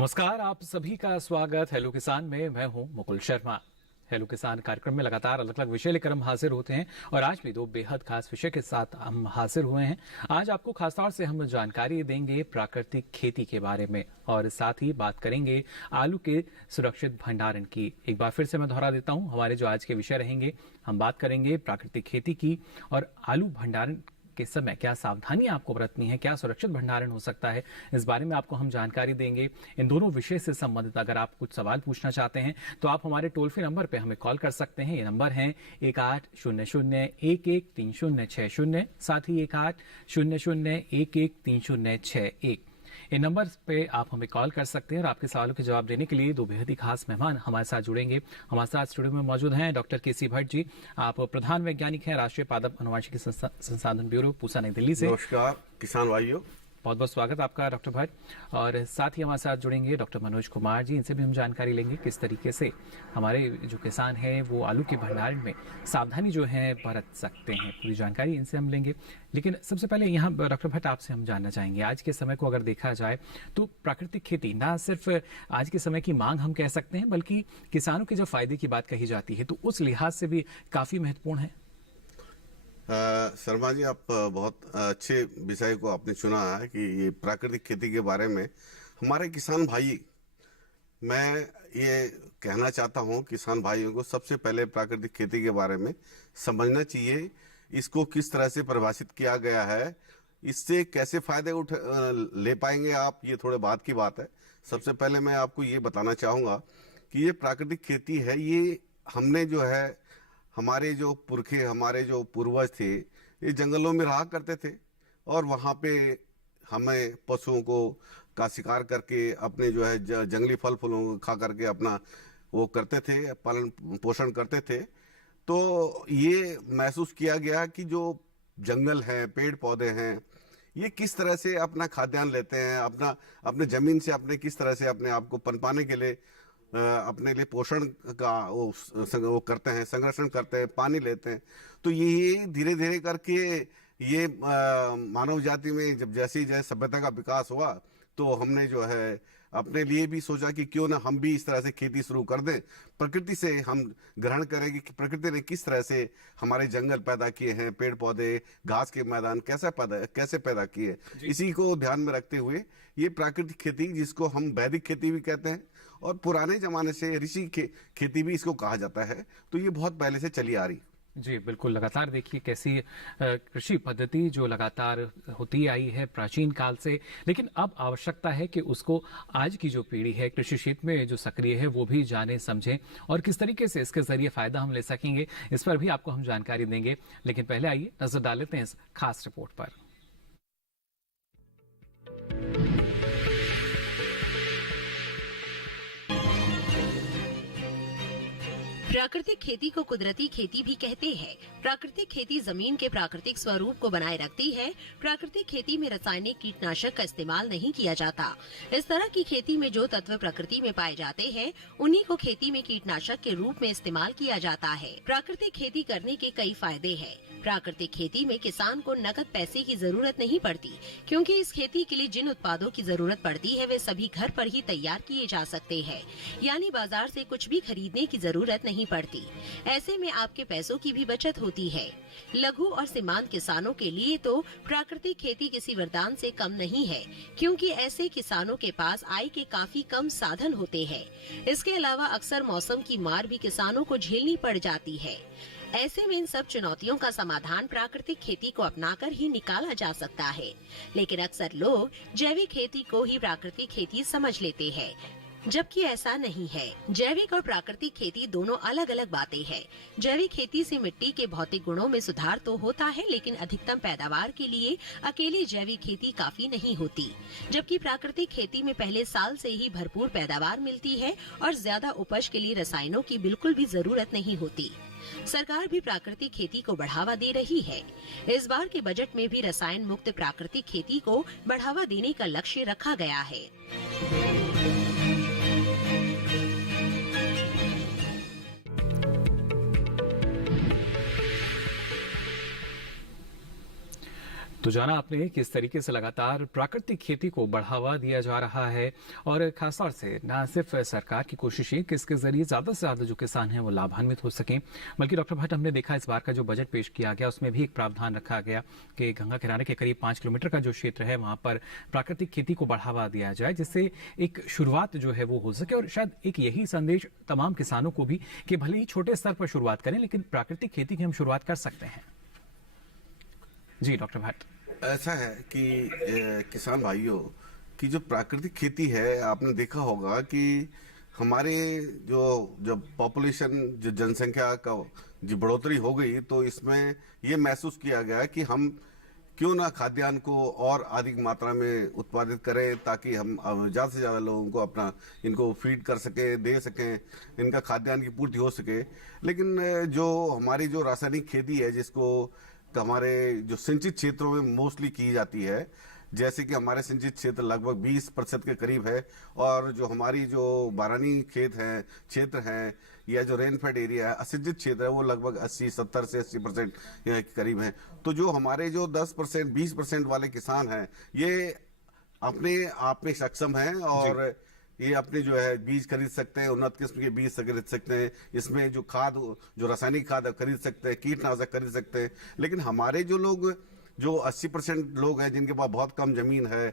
नमस्कार, आप सभी का स्वागत हेलो किसान में। मैं हूं मुकुल शर्मा। हेलो किसान कार्यक्रम में लगातार अलग अलग विषय लेकर हम हाजिर होते हैं और आज भी दो बेहद खास विषय के साथ हम हाजिर हुए हैं। आज आपको खासतौर से हम जानकारी देंगे प्राकृतिक खेती के बारे में और साथ ही बात करेंगे आलू के सुरक्षित भंडारण की। एक बार फिर से मैं दोहरा देता हूं, हमारे जो आज के विषय रहेंगे, हम बात करेंगे प्राकृतिक खेती की और आलू भंडारण के समय क्या सावधानियां आपको बरतनी है, क्या सुरक्षित भंडारण हो सकता है, इस बारे में आपको हम जानकारी देंगे। इन दोनों विषय से संबंधित अगर आप कुछ सवाल पूछना चाहते हैं तो आप हमारे टोल फ्री नंबर पे हमें कॉल कर सकते हैं। ये नंबर है 1800113060, साथ ही 1800113061। इन नंबर पे आप हमें कॉल कर सकते हैं और आपके सवालों के जवाब देने के लिए दो बेहद ही खास मेहमान हमारे साथ जुड़ेंगे। हमारे साथ स्टूडियो में मौजूद हैं डॉक्टर केसी भट्ट जी। आप प्रधान वैज्ञानिक हैं राष्ट्रीय पादप अनुवांशिकी संसाधन ब्यूरो, पूसा, नई दिल्ली से। नमस्कार किसान भाइयों, बहुत बहुत स्वागत आपका डॉक्टर भट्ट। और साथ ही हमारे साथ जुड़ेंगे डॉक्टर मनोज कुमार जी। इनसे भी हम जानकारी लेंगे किस तरीके से हमारे जो किसान हैं वो आलू के भंडारण में सावधानी जो है बरत सकते हैं। पूरी जानकारी इनसे हम लेंगे। लेकिन सबसे पहले यहाँ डॉक्टर भट्ट आपसे हम जानना चाहेंगे, आज के समय को अगर देखा जाए तो प्राकृतिक खेती ना सिर्फ आज के समय की मांग हम कह सकते हैं, बल्कि किसानों के जो फायदे की बात कही जाती है तो उस लिहाज से भी काफी महत्वपूर्ण है। शर्मा जी, आप बहुत अच्छे विषय को आपने चुना है कि ये प्राकृतिक खेती के बारे में हमारे किसान भाई, मैं ये कहना चाहता हूँ किसान भाइयों को सबसे पहले प्राकृतिक खेती के बारे में समझना चाहिए। इसको किस तरह से परिभाषित किया गया है, इससे कैसे फायदे ले पाएंगे आप, ये थोड़े बाद की बात है। सबसे पहले मैं आपको ये बताना चाहूँगा कि ये प्राकृतिक खेती है, ये हमने जो है हमारे जो पुरखे, हमारे जो पूर्वज थे, ये जंगलों में रहा करते थे और वहाँ पे हमें पशुओं को का शिकार करके अपने जो है जंगली फल फूलों को खा करके अपना वो करते थे, पालन पोषण करते थे। तो ये महसूस किया गया कि जो जंगल है, पेड़ पौधे हैं, ये किस तरह से अपना खाद्यान्न लेते हैं, अपने जमीन से अपने किस तरह से अपने आप को पनपाने के लिए अपने लिए पोषण का वो करते हैं, संरक्षण करते हैं, पानी लेते हैं। तो ये धीरे धीरे करके ये मानव जाति में जब जैसे सभ्यता का विकास हुआ तो हमने जो है अपने लिए भी सोचा कि क्यों ना हम भी इस तरह से खेती शुरू कर दें। प्रकृति से हम ग्रहण करेंगे कि प्रकृति ने किस तरह से हमारे जंगल पैदा किए हैं, पेड़ पौधे, घास के मैदान कैसे पैदा किए। इसी को ध्यान में रखते हुए ये प्राकृतिक खेती, जिसको हम वैदिक खेती भी कहते हैं और पुराने जमाने से ऋषि खेती भी इसको कहा जाता है, तो ये बहुत पहले से चली आ रही। जी बिल्कुल, लगातार देखिए कैसी कृषि पद्धति जो लगातार होती आई है प्राचीन काल से, लेकिन अब आवश्यकता है कि उसको आज की जो पीढ़ी है कृषि क्षेत्र में जो सक्रिय है वो भी जाने समझें और किस तरीके से इसके जरिए फायदा हम ले सकेंगे, इस पर भी आपको हम जानकारी देंगे। लेकिन पहले आइए नजर डाल लेते हैं इस खास रिपोर्ट पर। प्राकृतिक खेती को कुदरती खेती भी कहते हैं। प्राकृतिक खेती जमीन के प्राकृतिक स्वरूप को बनाए रखती है। प्राकृतिक खेती में रासायनिक कीटनाशक का इस्तेमाल नहीं किया जाता। इस तरह की खेती में जो तत्व प्रकृति में पाए जाते हैं, उन्हीं को खेती में कीटनाशक के रूप में इस्तेमाल किया जाता है। प्राकृतिक खेती करने के कई फायदे हैं। प्राकृतिक खेती में किसान को नकद पैसे की जरूरत नहीं पड़ती, क्योंकि इस खेती के लिए जिन उत्पादों की जरूरत पड़ती है वे सभी घर पर ही तैयार किए जा सकते हैं, यानी बाजार से कुछ भी खरीदने की जरूरत नहीं पड़ती। ऐसे में आपके पैसों की भी बचत होती है। लघु और सीमांत किसानों के लिए तो प्राकृतिक खेती किसी वरदान से कम नहीं है, क्योंकि ऐसे किसानों के पास आय के काफी कम साधन होते हैं। इसके अलावा अक्सर मौसम की मार भी किसानों को झेलनी पड़ जाती है। ऐसे में इन सब चुनौतियों का समाधान प्राकृतिक खेती को अपनाकर ही निकाला जा सकता है। लेकिन अक्सर लोग जैविक खेती को ही प्राकृतिक खेती समझ लेते हैं, जबकि ऐसा नहीं है। जैविक और प्राकृतिक खेती दोनों अलग अलग बातें हैं। जैविक खेती से मिट्टी के भौतिक गुणों में सुधार तो होता है, लेकिन अधिकतम पैदावार के लिए अकेले जैविक खेती काफी नहीं होती। जबकि प्राकृतिक खेती में पहले साल से ही भरपूर पैदावार मिलती है और ज्यादा उपज के लिए रसायनों की बिल्कुल भी जरूरत नहीं होती। सरकार भी प्राकृतिक खेती को बढ़ावा दे रही है। इस बार के बजट में भी रसायन मुक्त प्राकृतिक खेती को बढ़ावा देने का लक्ष्य रखा गया है। तो जाना आपने किस तरीके से लगातार प्राकृतिक खेती को बढ़ावा दिया जा रहा है और खासतौर से न सिर्फ सरकार की कोशिशें कि इसके जरिए ज्यादा से ज्यादा जो किसान हैं वो लाभान्वित हो सकें, बल्कि डॉक्टर भट्ट हमने देखा इस बार का जो बजट पेश किया गया उसमें भी एक प्रावधान रखा गया कि गंगा किनारे के करीब 5 किलोमीटर का जो क्षेत्र है वहां पर प्राकृतिक खेती को बढ़ावा दिया जाए, जिससे एक शुरुआत जो है वो हो सके। और शायद एक यही संदेश तमाम किसानों को भी कि भले ही छोटे स्तर पर शुरुआत करें लेकिन प्राकृतिक खेती की हम शुरुआत कर सकते हैं। जी डॉक्टर भट्ट। ऐसा है कि किसान भाइयों की जो प्राकृतिक खेती है, आपने देखा होगा कि हमारे जो जब पॉपुलेशन जो जनसंख्या का जो बढ़ोतरी हो गई, तो इसमें ये महसूस किया गया कि हम क्यों ना खाद्यान्न को और अधिक मात्रा में उत्पादित करें ताकि हम ज़्यादा से ज़्यादा लोगों को अपना इनको फीड कर सकें, दे सकें, इनका खाद्यान्न की पूर्ति हो सके। लेकिन जो हमारी जो रासायनिक खेती है, जिसको हमारे जो सिंचित क्षेत्रों में मोस्टली की जाती है, जैसे कि हमारे सिंचित क्षेत्र लगभग 20% के करीब है, और जो हमारी जो बारानी क्षेत्र हैं या जो रेनफेड एरिया है, असिंचित क्षेत्र है, वो लगभग 70 से 80% के करीब है। तो जो हमारे जो 10% 20% वाले किसान हैं, ये अपने आप में सक्षम हैं और ये अपने जो है बीज खरीद सकते हैं, उन्नत किस्म के बीज खरीद सकते हैं, इसमें जो खाद, जो रासायनिक खाद खरीद सकते हैं, कीटनाशक खरीद सकते हैं। लेकिन हमारे जो लोग, जो 80% लोग हैं जिनके पास बहुत कम जमीन है,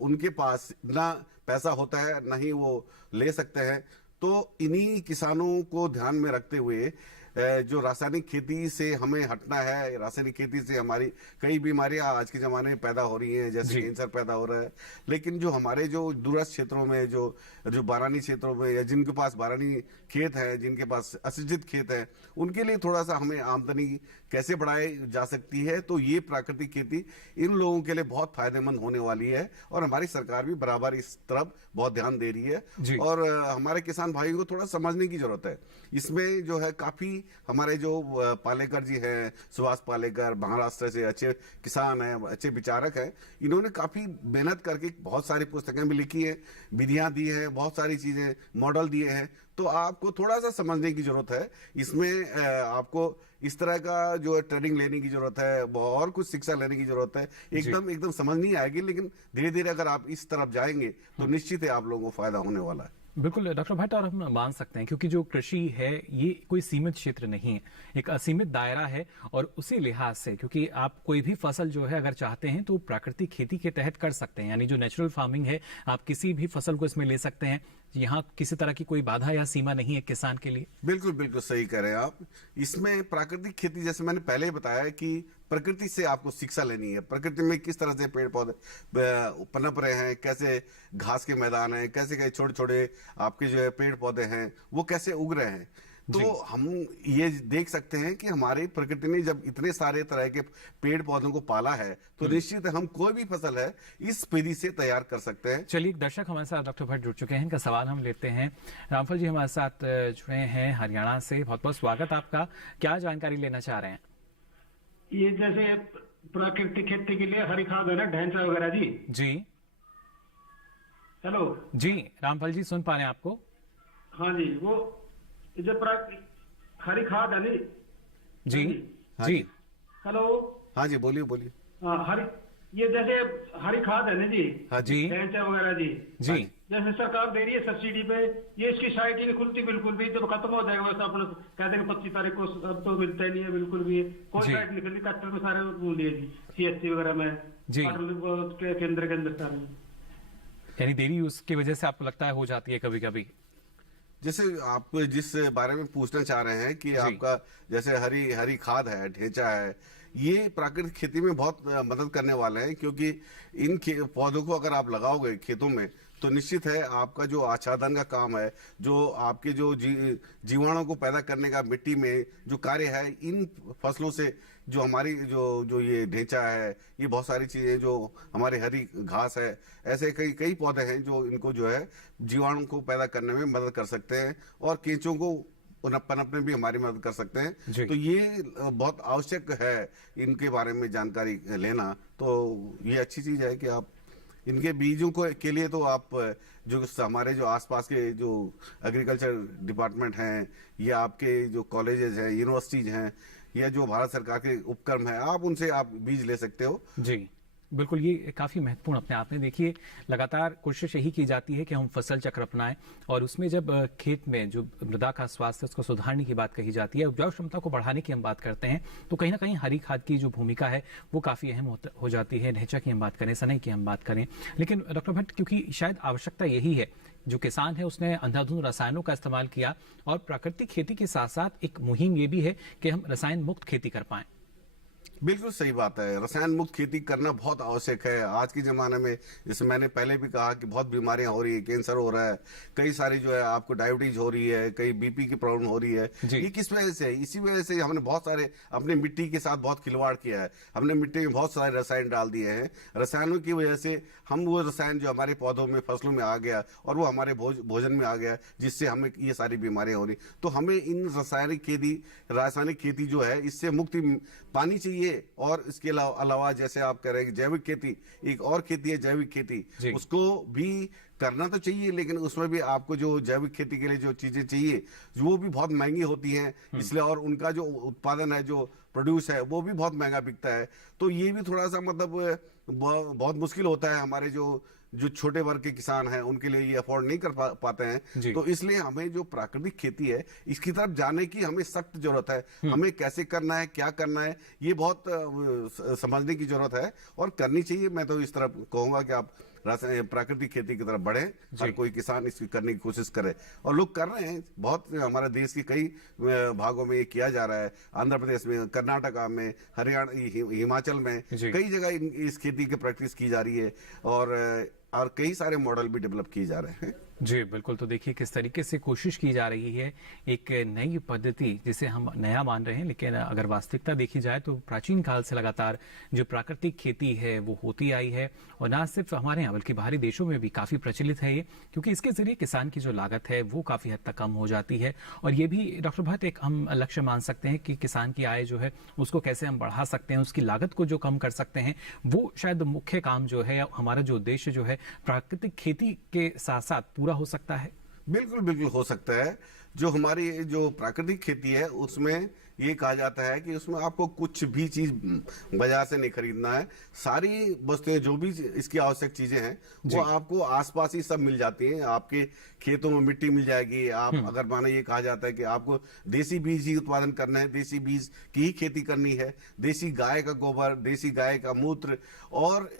उनके पास ना पैसा होता है, ना ही वो ले सकते हैं। तो इन्हीं किसानों को ध्यान में रखते हुए जो रासायनिक खेती से हमें हटना है, रासायनिक खेती से हमारी कई बीमारियां आज के ज़माने में पैदा हो रही हैं, जैसे कैंसर पैदा हो रहा है। लेकिन जो हमारे जो दूरस्थ क्षेत्रों में, जो बारानी क्षेत्रों में, या जिनके पास बारानी खेत है, जिनके पास असिंचित खेत है, उनके लिए थोड़ा सा हमें आमदनी कैसे बढ़ाई जा सकती है, तो ये प्राकृतिक खेती इन लोगों के लिए बहुत फायदेमंद होने वाली है। और हमारी सरकार भी बराबर इस तरफ बहुत ध्यान दे रही है और हमारे किसान भाइयों को थोड़ा समझने की जरूरत है। इसमें जो है काफी हमारे जो पालेकर जी हैं, सुभाष पालेकर, महाराष्ट्र से अच्छे किसान हैं, अच्छे विचारक हैं, इन्होंने काफी मेहनत करके बहुत सारी पुस्तकें भी लिखी है, विधियां दी है, बहुत सारी चीजें, मॉडल दिए हैं। तो आपको थोड़ा सा समझने की जरूरत है, इसमें आपको इस तरह का जो है ट्रेनिंग लेने की जरूरत है, और कुछ शिक्षा लेने की जरूरत है। एकदम समझ नहीं आएगी, लेकिन धीरे धीरे अगर आप इस तरफ जाएंगे तो निश्चित है आप लोगों को फायदा होने वाला है। बिल्कुल डॉक्टर भट्ट, और हम मान सकते हैं क्योंकि जो कृषि है ये कोई सीमित क्षेत्र नहीं है, एक असीमित दायरा है। और उसी लिहाज से क्योंकि आप कोई भी फसल जो है अगर चाहते हैं तो प्राकृतिक खेती के तहत कर सकते हैं, यानी जो नेचुरल फार्मिंग है, आप किसी भी फसल को इसमें ले सकते हैं। यहाँ किसी तरह की कोई बाधा या सीमा नहीं है किसान के लिए। बिल्कुल सही कह रहे हैं आप। इसमें प्राकृतिक खेती, जैसे मैंने पहले ही बताया कि प्रकृति से आपको शिक्षा लेनी है, प्रकृति में किस तरह से पेड़ पौधे पनप रहे हैं, कैसे घास के मैदान हैं, कैसे छोटे छोटे आपके जो है पेड़ पौधे हैं वो कैसे उग रहे हैं। तो हम ये देख सकते हैं कि हमारी प्रकृति ने जब इतने सारे तरह के पेड़ पौधों को पाला है, तो निश्चित हम कोई भी फसल है इस विधि से तैयार कर सकते हैं। चलिए, एक दर्शक हमारे साथ डॉक्टर भट्ट जुड़ चुके हैं, इनका सवाल हम लेते हैं। रामफल जी हमारे साथ जुड़े हैं हरियाणा से, बहुत बहुत स्वागत आपका। क्या जानकारी लेना चाह रहे हैं? ये जैसे प्राकृतिक खेती के लिए हरी खाद है ना, ढैंचा वगैरह जी। जी हेलो जी, रामफल जी सुन पा रहे हैं आपको? हाँ जी, वो जो हरी खाद है नी जी जी। हेलो हाँ जी, बोलिए। हाँ, ये जैसे हरी खाद है ना जी। हाँ जी ढैंचा वगैरह जी। जैसे सरकार दे रही है सब्सिडी पे, ये इसकी साइट ही नहीं खुलती बिल्कुल भी, जब खत्म हो जाएगा वैसे अपने कहते हैं 25 तारीख को, अब तो मिलता ही नहीं है बिल्कुल भी। कोई साइट नहीं खुलती, ट्रैक्टर में सारे बोल दिए जी, CSC वगैरह में के केंद्र के अंदर सारे। यानी देरी उसकी वजह से आपको लगता है हो जाती है कभी कभी? जैसे आप जिस बारे में पूछना चाह रहे हैं कि आपका जैसे हरी खाद है, ढेंचा है, ये प्राकृतिक खेती में बहुत मदद करने वाले हैं, क्योंकि इन पौधों को अगर आप लगाओगे खेतों में तो निश्चित है आपका जो आच्छादन का काम है, जो आपके जो जीवाणु को पैदा करने का मिट्टी में जो कार्य है, इन फसलों से जो हमारी जो ये ढेंचा है, ये बहुत सारी चीजें, जो हमारी हरी घास है, ऐसे कई पौधे हैं जो इनको जो है जीवाणु को पैदा करने में मदद कर सकते हैं, और केंचों को पनपने भी हमारी मदद कर सकते हैं। तो ये बहुत आवश्यक है इनके बारे में जानकारी लेना। तो ये अच्छी चीज है कि आप इनके बीजों के लिए तो आप जो हमारे जो आसपास के जो एग्रीकल्चर डिपार्टमेंट हैं, या आपके जो कॉलेजेस हैं, यूनिवर्सिटीज हैं, या जो भारत सरकार के उपक्रम है, आप उनसे आप बीज ले सकते हो। जी बिल्कुल, ये काफी महत्वपूर्ण अपने आप में। देखिए, लगातार कोशिश यही की जाती है कि हम फसल चक्र अपनाएं, और उसमें जब खेत में जो मृदा का स्वास्थ्य उसको सुधारने की बात कही जाती है, उपजाऊ क्षमता को बढ़ाने की हम बात करते हैं, तो कहीं ना कहीं हरी खाद की जो भूमिका है वो काफी अहम हो जाती है। ढैंचा की हम बात करें, सनई की हम बात करें, लेकिन डॉक्टर भट्ट, क्योंकि शायद आवश्यकता यही है, जो किसान है उसने अंधाधुंध रसायनों का इस्तेमाल किया, और प्राकृतिक खेती के साथ साथ एक मुहिम ये भी है कि हम रसायन मुक्त खेती कर पाएं। बिल्कुल सही बात है, रसायन मुक्त खेती करना बहुत आवश्यक है आज के जमाने में। जैसे मैंने पहले भी कहा कि बहुत बीमारियां हो रही है, कैंसर हो रहा है, कई सारी जो है आपको डायबिटीज हो रही है, कई बीपी की प्रॉब्लम हो रही है। ये किस वजह से है? इसी वजह से हमने बहुत सारे अपनी मिट्टी के साथ बहुत खिलवाड़ किया है। हमने मिट्टी में बहुत सारे रसायन डाल दिए हैं। रसायनों की वजह से हम वो रसायन जो हमारे पौधों में, फसलों में आ गया, और वो हमारे भोजन में आ गया, जिससे हमें ये सारी बीमारियां हो रही। तो हमें इन रासायनिक खेती जो है, इससे मुक्ति पानी चाहिए। और इसके अलावा जैसे आप कह रहे हैं कि जैविक खेती, एक और खेती है जैविक खेती, उसको भी करना तो चाहिए, लेकिन उसमें भी आपको जो जैविक खेती के लिए जो चीजें चाहिए वो भी बहुत महंगी होती हैं, इसलिए, और उनका जो उत्पादन है, जो प्रोड्यूस है, वो भी बहुत महंगा बिकता है। तो ये भी थोड़ा सा मतलब बहुत मुश्किल होता है हमारे जो छोटे वर्ग के किसान हैं, उनके लिए ये अफोर्ड नहीं कर पाते हैं। तो इसलिए हमें जो प्राकृतिक खेती है, इसकी तरफ जाने की हमें सख्त जरूरत है। हमें कैसे करना है, क्या करना है, ये बहुत समझने की जरूरत है, और करनी चाहिए। मैं तो इस तरफ कहूंगा कि आप प्राकृतिक खेती की तरफ बढ़े, हर कोई किसान इसकी करने की कोशिश करे, और लोग कर रहे हैं। बहुत हमारे देश के कई भागों में ये किया जा रहा है। आंध्र प्रदेश में, कर्नाटका में, हरियाणा, हिमाचल में, कई जगह इस खेती की प्रैक्टिस की जा रही है, और कई सारे मॉडल भी डेवलप किए जा रहे हैं। जी बिल्कुल, तो देखिए किस तरीके से कोशिश की जा रही है, एक नई पद्धति जिसे हम नया मान रहे हैं, लेकिन अगर वास्तविकता देखी जाए तो प्राचीन काल से लगातार जो प्राकृतिक खेती है वो होती आई है, और ना सिर्फ हमारे यहाँ बल्कि बाहरी देशों में भी काफी प्रचलित है ये, क्योंकि इसके जरिए किसान की जो लागत है वो काफी हद तक कम हो जाती है। और ये भी डॉक्टर भट्ट एक हम लक्ष्य मान सकते हैं कि किसान की आय जो है उसको कैसे हम बढ़ा सकते हैं, उसकी लागत को जो कम कर सकते हैं, वो शायद मुख्य काम जो है, हमारा जो उद्देश्य जो है प्राकृतिक खेती के साथ साथ पूरा हो सकता है। बिल्कुल बिल्कुल हो सकता है। जो हमारी जो प्राकृतिक खेती है, उसमें ये कहा जाता है कि उसमें आपको कुछ भी चीज बाजार से नहीं खरीदना है। सारी वस्तुएं, जो भी इसकी आवश्यक चीजें हैं, वो आपको आसपास ही सब मिल जाती हैं। आपके खेतों में मिट्टी मिल जाएगी। आप अगर माने, ये कहा जाता है कि आपको देसी बीज ही उत्पादन करना है, देसी बीज की ही खेती करनी है, देसी गाय का गोबर, देसी गाय का मूत्र, और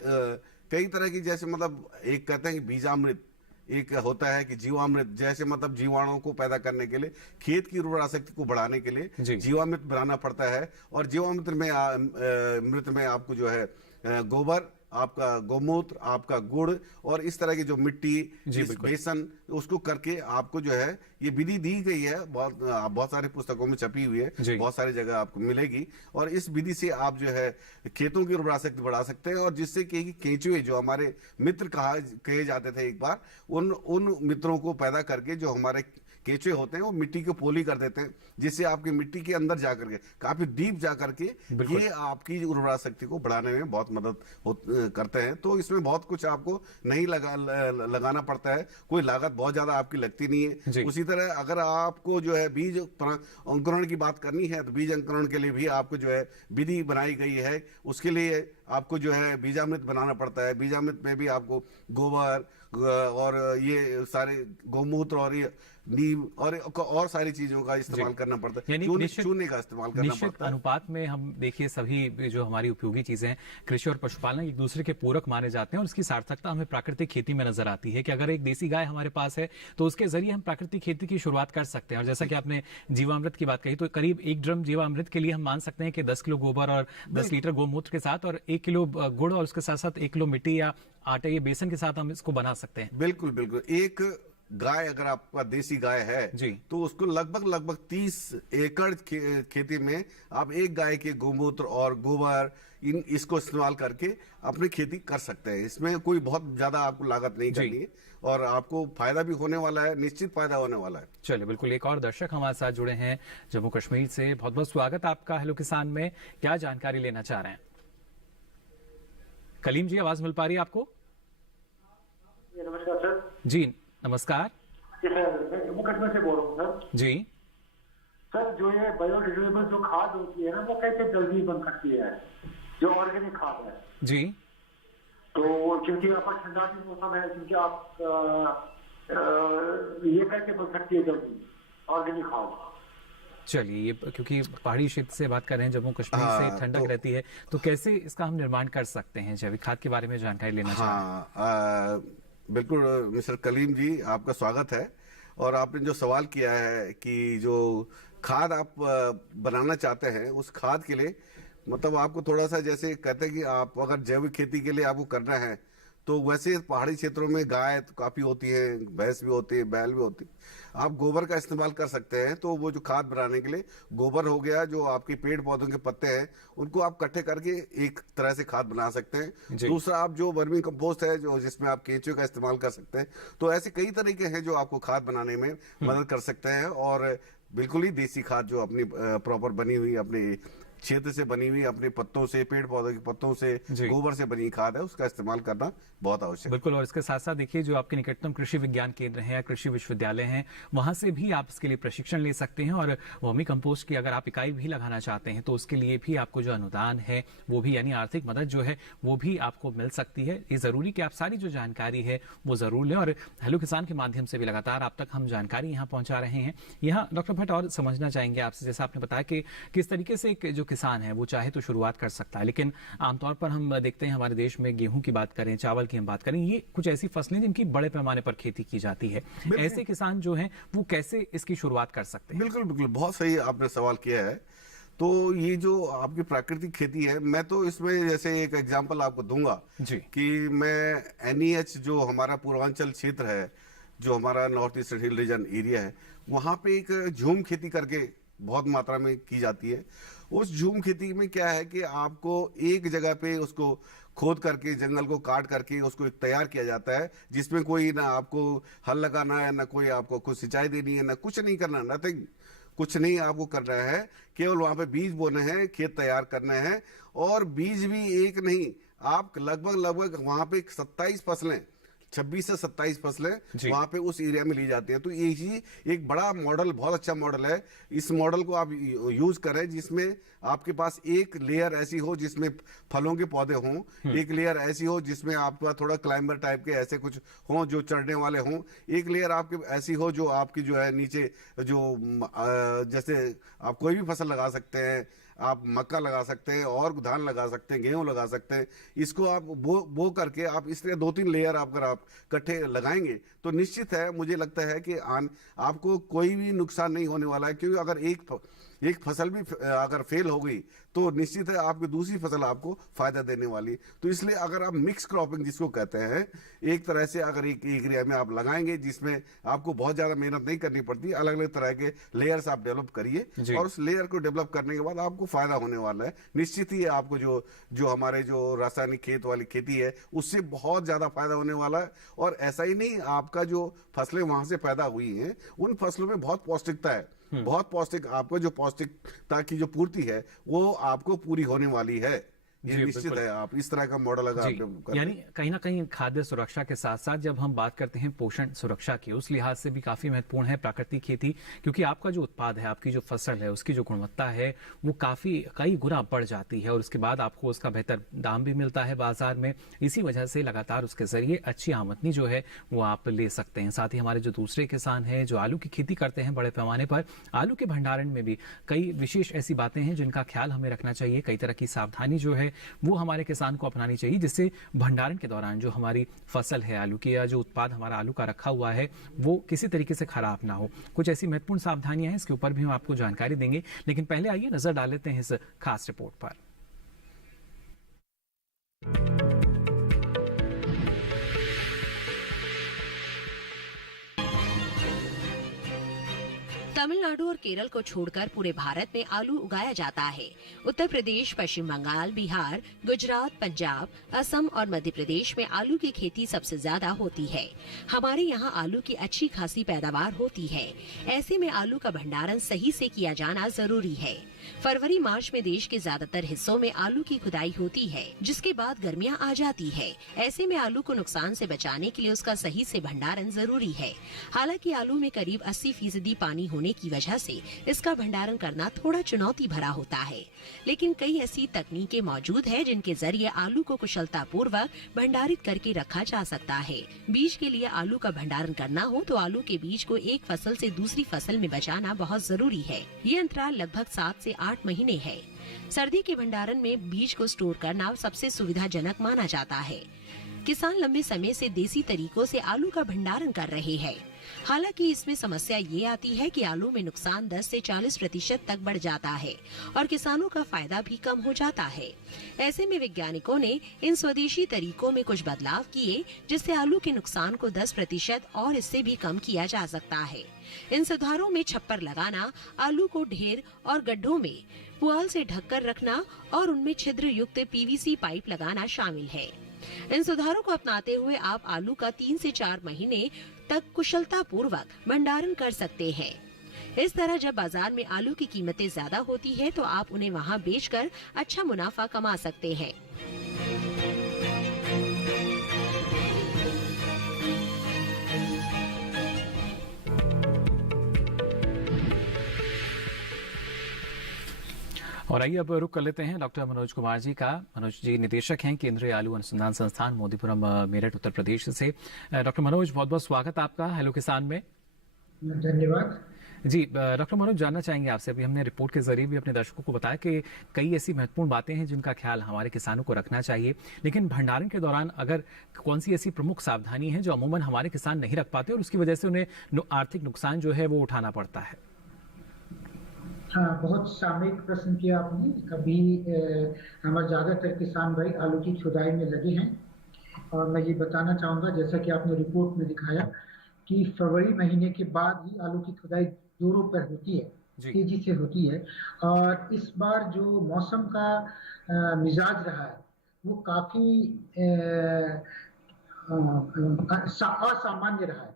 कई तरह की, जैसे मतलब एक कहते हैं कि बीजामृत, एक होता है कि जीवामृत, जैसे मतलब जीवाणुओं को पैदा करने के लिए, खेत की उर्वरा शक्ति को बढ़ाने के लिए जीवामृत बनाना पड़ता है। और जीवामृत में मृत में आपको जो है गोबर, आपका गोमूत्र, आपका गुड़, और इस तरह की जो मिट्टी, बेसन, उसको करके आपको जो है ये विधि दी गई है। बहुत सारी पुस्तकों में छपी हुई है, बहुत सारी जगह आपको मिलेगी। और इस विधि से आप जो है खेतों की उर्वरा शक्ति बढ़ा सकते हैं, और जिससे कि केंचुए, जो हमारे मित्र कहे जाते थे एक बार, उन मित्रों को पैदा करके, जो हमारे केंचुए होते हैं, वो मिट्टी को पोली कर देते हैं, जिससे आपकी मिट्टी के अंदर जाकर के, काफी डीप जाकर के, ये आपकी उर्वरा शक्ति को बढ़ाने में बहुत मदद करते हैं। तो इसमें बहुत कुछ आपको नहीं लगाना पड़ता है, कोई लागत बहुत ज्यादा आपकी लगती नहीं है। उसी तरह अगर आपको जो है बीज अंकुरण की बात करनी है, तो बीज अंकुरण के लिए भी आपको जो है विधि बनाई गई है। उसके लिए आपको जो है बीजामृत बनाना पड़ता है। बीजामृत में भी आपको गोबर और ये सारे गोमूत्र और ये नीम और सारी चीजों का इस्तेमाल करना पड़ता है, चूने का इस्तेमाल करना पड़ता है। अनुपात में हम देखिए, सभी जो हमारी उपयोगी चीजें हैं, कृषि और पशुपालन एक दूसरे के पूरक माने जाते हैं, और उसकी सार्थकता हमें प्राकृतिक खेती में नजर आती है कि अगर एक देसी गाय हमारे पास है तो उसके जरिए हम प्राकृतिक खेती की शुरुआत कर सकते हैं। और जैसा कि आपने जीवामृत की बात कही, तो करीब 1 ड्रम जीवामृत के लिए हम मान सकते हैं कि 10 किलो गोबर और 10 लीटर गोमूत्र के साथ, और 1 किलो गुड़, और उसके साथ साथ 1 किलो मिट्टी या आटे या बेसन के साथ हम इसको बना सकते हैं। बिल्कुल बिल्कुल। एक गाय, अगर आपका देसी गाय है तो उसको लगभग 30 एकड़ खेती में आप एक गाय के गोमूत्र और गोबर इसको इस्तेमाल करके अपनी खेती कर सकते हैं। इसमें कोई बहुत ज्यादा आपको लागत नहीं करनी है, और आपको फायदा भी होने वाला है, निश्चित फायदा होने वाला है। चलिए, बिल्कुल। एक और दर्शक हमारे साथ जुड़े हैं जम्मू कश्मीर से। बहुत बहुत स्वागत आपका हेलो किसान में। क्या जानकारी लेना चाह रहे हैं? कलीम जी, आवाज मिल पा रही है आपको? नमस्कार सर। जी नमस्कार। जी सर, मैं जम्मू कश्मीर से बोल रहा हूँ सर। जी सर जो ये बायोडिग्रेडेबल जो खाद होती है ना, वो कैसे जल्दी बन सकती है, जो ऑर्गेनिक खाद है जी? तो क्योंकि अपन ठंडा भी मौसम है, क्योंकि आप ये कैसे बन सकती है जल्दी ऑर्गेनिक खाद? चलिए, ये क्योंकि पहाड़ी क्षेत्र से बात कर रहे हैं, जम्मू कश्मीर से ठंडक रहती है, तो कैसे इसका हम निर्माण कर सकते हैं? जैविक खाद के बारे में जानकारी लेना हाँ, बिल्कुल मिस्टर कलीम जी, आपका स्वागत है। और आपने जो सवाल किया है कि जो खाद आप बनाना चाहते हैं, उस खाद के लिए मतलब आपको थोड़ा सा, जैसे कहते हैं कि आप अगर जैविक खेती के लिए आपको करना है, तो वैसे पहाड़ी क्षेत्रों में गाय तो काफ़ी होती है, भैंस भी होती है, बैल भी होती है, आप गोबर का इस्तेमाल कर सकते हैं। तो वो जो खाद बनाने के लिए गोबर हो गया, जो आपके पेड़ पौधों के पत्ते हैं, उनको आप इकट्ठे करके एक तरह से खाद बना सकते हैं। दूसरा, आप जो वर्मी कंपोस्ट है, जो जिसमें आप केंचुए का इस्तेमाल कर सकते हैं। तो ऐसे कई तरीके हैं जो आपको खाद बनाने में मदद कर सकते हैं। और बिल्कुल ही देसी खाद जो अपनी प्रॉपर बनी हुई, अपने क्षेत्र से बनी हुई, अपने पत्तों से, पेड़ पौधों के पत्तों से, गोबर से बनी खाद है, उसका इस्तेमाल करना बहुत आवश्यक है। बिल्कुल। और इसके साथ साथ देखिए, जो आपके निकटतम कृषि विज्ञान केंद्र है या कृषि विश्वविद्यालय हैं, वहां से भी आप इसके लिए प्रशिक्षण ले सकते हैं। और वर्मी कंपोस्ट की अगर आप इकाई भी लगाना चाहते हैं, तो उसके लिए भी आपको जो अनुदान है वो भी, यानी आर्थिक मदद जो है वो भी आपको मिल सकती है। ये जरूरी कि आप सारी जो जानकारी है वो जरूर लें। और हेलो किसान के माध्यम से भी लगातार आप तक हम जानकारी यहाँ पहुंचा रहे हैं। यहाँ डॉक्टर भट्ट और समझना चाहेंगे आपसे, जैसा आपने बताया कि किस तरीके से एक जो किसान है वो चाहे तो शुरुआत कर सकता है, लेकिन आमतौर पर हम देखते हैं हमारे देश में, गेहूं की बात करें, चावल की हम बात करें, ये कुछ ऐसी फसलें जिनकी बड़े पैमाने पर खेती की जाती है। ऐसे किसान जो हैं वो कैसे इसकी शुरुआत कर सकते हैं? बिल्कुल बिल्कुल, बहुत सही आपने सवाल किया है। तो ये जो आपकी प्राकृतिक खेती है, मैं तो इसमें जैसे एक एग्जांपल आपको दूंगा जी, कि मैं NEH जो हमारा पूर्वांचल क्षेत्र है, जो हमारा नॉर्थ ईस्ट हिल रीजन एरिया है, वहाँ पे एक झूम खेती करके बहुत मात्रा में की जाती है। उस झूम खेती में क्या है कि आपको एक जगह पे उसको खोद करके, जंगल को काट करके उसको एक तैयार किया जाता है, जिसमें कोई ना आपको हल लगाना है, ना कोई आपको कुछ सिंचाई देनी है, ना कुछ नहीं करना, नथिंग, कुछ नहीं आपको करना है। केवल वहां पे बीज बोने हैं, खेत तैयार करने हैं। और बीज भी एक नहीं, आप लगभग वहां पे 27 फसलें, 26 से 27 फसलें वहां पे उस एरिया में ली जाती है। तो यही एक बड़ा मॉडल, बहुत अच्छा मॉडल है। इस मॉडल को आप यूज करें, जिसमें आपके पास एक लेयर ऐसी हो जिसमें फलों के पौधे हों, एक लेयर ऐसी हो जिसमें आपके पास थोड़ा क्लाइंबर टाइप के ऐसे कुछ हों जो चढ़ने वाले हों, एक लेयर आपके ऐसी हो जो आपकी जो है नीचे जो जैसे आप कोई भी फसल लगा सकते हैं, आप मक्का लगा सकते हैं और धान लगा सकते हैं, गेहूं लगा सकते हैं। इसको आप बो करके आप इस तरह 2-3 लेयर अगर आप इकट्ठे लगाएंगे तो निश्चित है, मुझे लगता है कि आपको कोई भी नुकसान नहीं होने वाला है। क्योंकि अगर एक फसल भी अगर फेल हो गई तो निश्चित है आपकी दूसरी फसल आपको फायदा देने वाली। तो इसलिए अगर आप मिक्स क्रॉपिंग जिसको कहते हैं, एक तरह से अगर एक एरिया में आप लगाएंगे जिसमें आपको बहुत ज्यादा मेहनत नहीं करनी पड़ती, अलग अलग तरह के लेयर्स आप डेवलप करिए और उस लेयर को डेवलप करने के बाद आपको फायदा होने वाला है। निश्चित ही आपको जो हमारे जो रासायनिक खेत वाली खेती है उससे बहुत ज्यादा फायदा होने वाला है। और ऐसा ही नहीं, आपका जो फसलें वहां से पैदा हुई हैं उन फसलों में बहुत पौष्टिकता है, बहुत पौष्टिक, आपको जो पौष्टिकता की जो पूर्ति है वो आपको पूरी होने वाली है। ये निश्चित है। आप इस तरह का मॉडल अगर यानी कहीं ना कहीं खाद्य सुरक्षा के साथ साथ जब हम बात करते हैं पोषण सुरक्षा की, उस लिहाज से भी काफी महत्वपूर्ण है प्राकृतिक खेती, क्योंकि आपका जो उत्पाद है, आपकी जो फसल है, उसकी जो गुणवत्ता है वो काफी कई गुना बढ़ जाती है और उसके बाद आपको उसका बेहतर दाम भी मिलता है बाजार में। इसी वजह से लगातार उसके जरिए अच्छी आमदनी जो है वो आप ले सकते हैं। साथ ही हमारे जो दूसरे किसान हैं जो आलू की खेती करते हैं बड़े पैमाने पर, आलू के भंडारण में भी कई विशेष ऐसी बातें हैं जिनका ख्याल हमें रखना चाहिए। कई तरह की सावधानी जो है वो हमारे किसान को अपनानी चाहिए, जिससे भंडारण के दौरान जो हमारी फसल है आलू की, या जो उत्पाद हमारा आलू का रखा हुआ है वो किसी तरीके से खराब ना हो। कुछ ऐसी महत्वपूर्ण सावधानियां हैं, इसके ऊपर भी हम आपको जानकारी देंगे, लेकिन पहले आइए नजर डाल लेते हैं इस खास रिपोर्ट पर। तमिलनाडु और केरल को छोड़कर पूरे भारत में आलू उगाया जाता है। उत्तर प्रदेश, पश्चिम बंगाल, बिहार, गुजरात, पंजाब, असम और मध्य प्रदेश में आलू की खेती सबसे ज्यादा होती है। हमारे यहाँ आलू की अच्छी खासी पैदावार होती है। ऐसे में आलू का भंडारण सही से किया जाना जरूरी है। फरवरी मार्च में देश के ज्यादातर हिस्सों में आलू की खुदाई होती है, जिसके बाद गर्मियां आ जाती है। ऐसे में आलू को नुकसान से बचाने के लिए उसका सही से भंडारण जरूरी है। हालांकि आलू में करीब 80% पानी होने की वजह से इसका भंडारण करना थोड़ा चुनौती भरा होता है, लेकिन कई ऐसी तकनीकें मौजूद है जिनके जरिए आलू को कुशलता पूर्वक भंडारित करके रखा जा सकता है। बीज के लिए आलू का भंडारण करना हो तो आलू के बीज को एक फसल से दूसरी फसल में बचाना बहुत जरूरी है। ये अंतराल लगभग 7 से 8 महीने है। सर्दी के भंडारण में बीज को स्टोर करना सबसे सुविधाजनक माना जाता है। किसान लंबे समय से देसी तरीकों से आलू का भंडारण कर रहे हैं। हालांकि इसमें समस्या ये आती है कि आलू में नुकसान 10 से 40% तक बढ़ जाता है और किसानों का फायदा भी कम हो जाता है। ऐसे में वैज्ञानिकों ने इन स्वदेशी तरीकों में कुछ बदलाव किए, जिससे आलू के नुकसान को 10% और इससे भी कम किया जा सकता है। इन सुधारों में छप्पर लगाना, आलू को ढेर और गड्ढों में पुआल से ढककर रखना और उनमें छिद्र युक्त पीवीसी पाइप लगाना शामिल है। इन सुधारों को अपनाते हुए आप आलू का 3 से 4 महीने तक कुशलता पूर्वक भंडारण कर सकते हैं। इस तरह जब बाजार में आलू की कीमतें ज्यादा होती है तो आप उन्हें वहां बेचकर अच्छा मुनाफा कमा सकते हैं। और आइए अब रुक कर लेते हैं डॉक्टर मनोज कुमार जी का। मनोज जी निदेशक हैं केंद्रीय आलू अनुसंधान संस्थान मोदीपुरम, मेरठ, उत्तर प्रदेश से। डॉक्टर मनोज, बहुत बहुत स्वागत आपका हेलो किसान में। धन्यवाद जी। डॉक्टर मनोज, जानना चाहेंगे आपसे, अभी हमने रिपोर्ट के जरिए भी अपने दर्शकों को बताया कि कई ऐसी महत्वपूर्ण बातें हैं जिनका ख्याल हमारे किसानों को रखना चाहिए, लेकिन भंडारण के दौरान अगर कौन सी ऐसी प्रमुख सावधानी है जो अमूमन हमारे किसान नहीं रख पाते और उसकी वजह से उन्हें आर्थिक नुकसान जो है वो उठाना पड़ता है? हाँ, बहुत सामयिक प्रश्न किया आपने। अभी हमारे ज़्यादातर किसान भाई आलू की खुदाई में लगे हैं और मैं ये बताना चाहूँगा, जैसा कि आपने रिपोर्ट में दिखाया कि फरवरी महीने के बाद ही आलू की खुदाई जोरों पर होती है, तेजी से होती है। और इस बार जो मौसम का मिजाज रहा है वो काफ़ी असामान्य रहा है,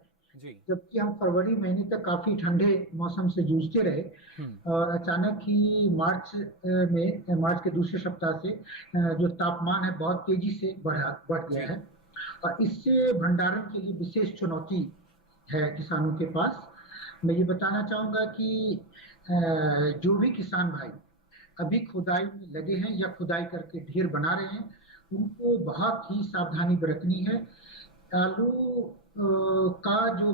जबकि हम फरवरी महीने तक काफी ठंडे मौसम से जूझते रहे और अचानक ही मार्च के दूसरे सप्ताह से जो तापमान है बहुत तेजी से बढ़ गया है और इससे भंडारण के लिए विशेष चुनौती है किसानों के पास। मैं ये बताना चाहूंगा कि जो भी किसान भाई अभी खुदाई में लगे हैं या खुदाई करके ढेर बना रहे हैं, उनको बहुत ही सावधानी बरतनी है। आलू का जो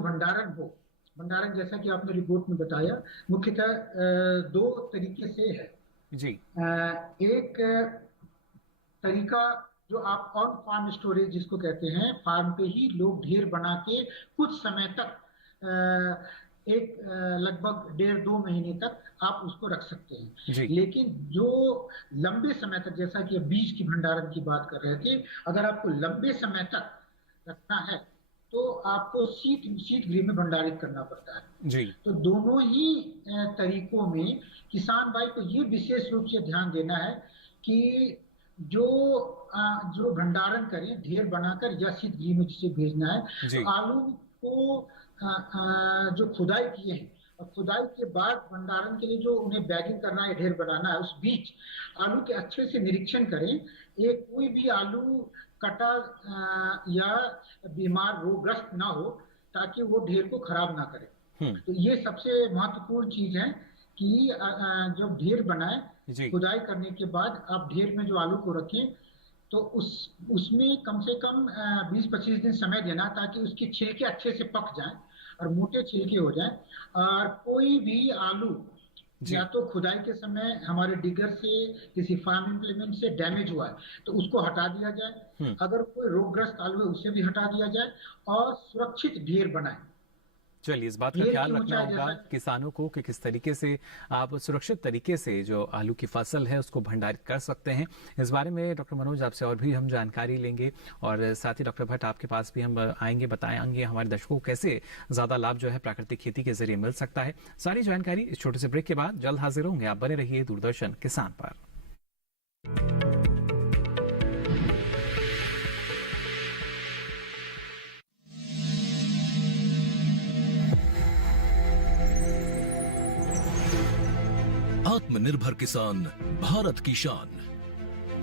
भंडारण जैसा कि आपने रिपोर्ट में बताया, मुख्यतः 2 तरीके से है जी। एक तरीका जो आप ऑन फार्म स्टोरेज जिसको कहते हैं, फार्म पे ही लोग ढेर बना के कुछ समय तक लगभग 1.5-2 महीने तक आप उसको रख सकते हैं। लेकिन जो लंबे समय तक, जैसा कि बीज की भंडारण की बात कर रहे थे, अगर आपको लंबे समय तक रखना है तो आपको शीत गृह में भंडारित करना पड़ता है जी। तो दोनों ही तरीकों में किसान भाई को ये विशेष रूप से ध्यान देना है कि जो भंडारण करें ढेर बनाकर या शीत गृह में जिसे भेजना है, तो आलू को जो खुदाई किए हैं और खुदाई के बाद भंडारण के लिए जो उन्हें बैगिंग करना है, ढेर बनाना है, उस बीच आलू के अच्छे से निरीक्षण करें। कोई भी आलू कटा या बीमार रोगग्रस्त ना हो, ताकि वो ढेर को खराब ना करे। तो ये सबसे महत्वपूर्ण चीज है कि जब ढेर बनाए, खुदाई करने के बाद आप ढेर में जो आलू को रखें तो उसमें कम से कम 20-25 दिन समय देना, ताकि उसके छिलके अच्छे से पक जाएं और मोटे छिलके हो जाएं। और कोई भी आलू या तो खुदाई के समय हमारे डिगर से, किसी फार्म इम्प्लीमेंट से डैमेज हुआ है तो उसको हटा दिया जाए, अगर कोई रोगग्रस्त आलू है उसे भी हटा दिया जाए और सुरक्षित ढेर बनाए। चलिए, इस बात का ख्याल रखना होगा किसानों को कि किस तरीके से आप सुरक्षित तरीके से जो आलू की फसल है उसको भंडारित कर सकते हैं। इस बारे में डॉक्टर मनोज आपसे और भी हम जानकारी लेंगे और साथ ही डॉक्टर भट्ट आपके पास भी हम आएंगे, बताएंगे हमारे दर्शकों को कैसे ज्यादा लाभ जो है प्राकृतिक खेती के जरिए मिल सकता है। सारी जानकारी इस छोटे से ब्रेक के बाद जल्द हाजिर होंगे। आप बने रहिए दूरदर्शन किसान पर। आत्मनिर्भर किसान भारत की शान।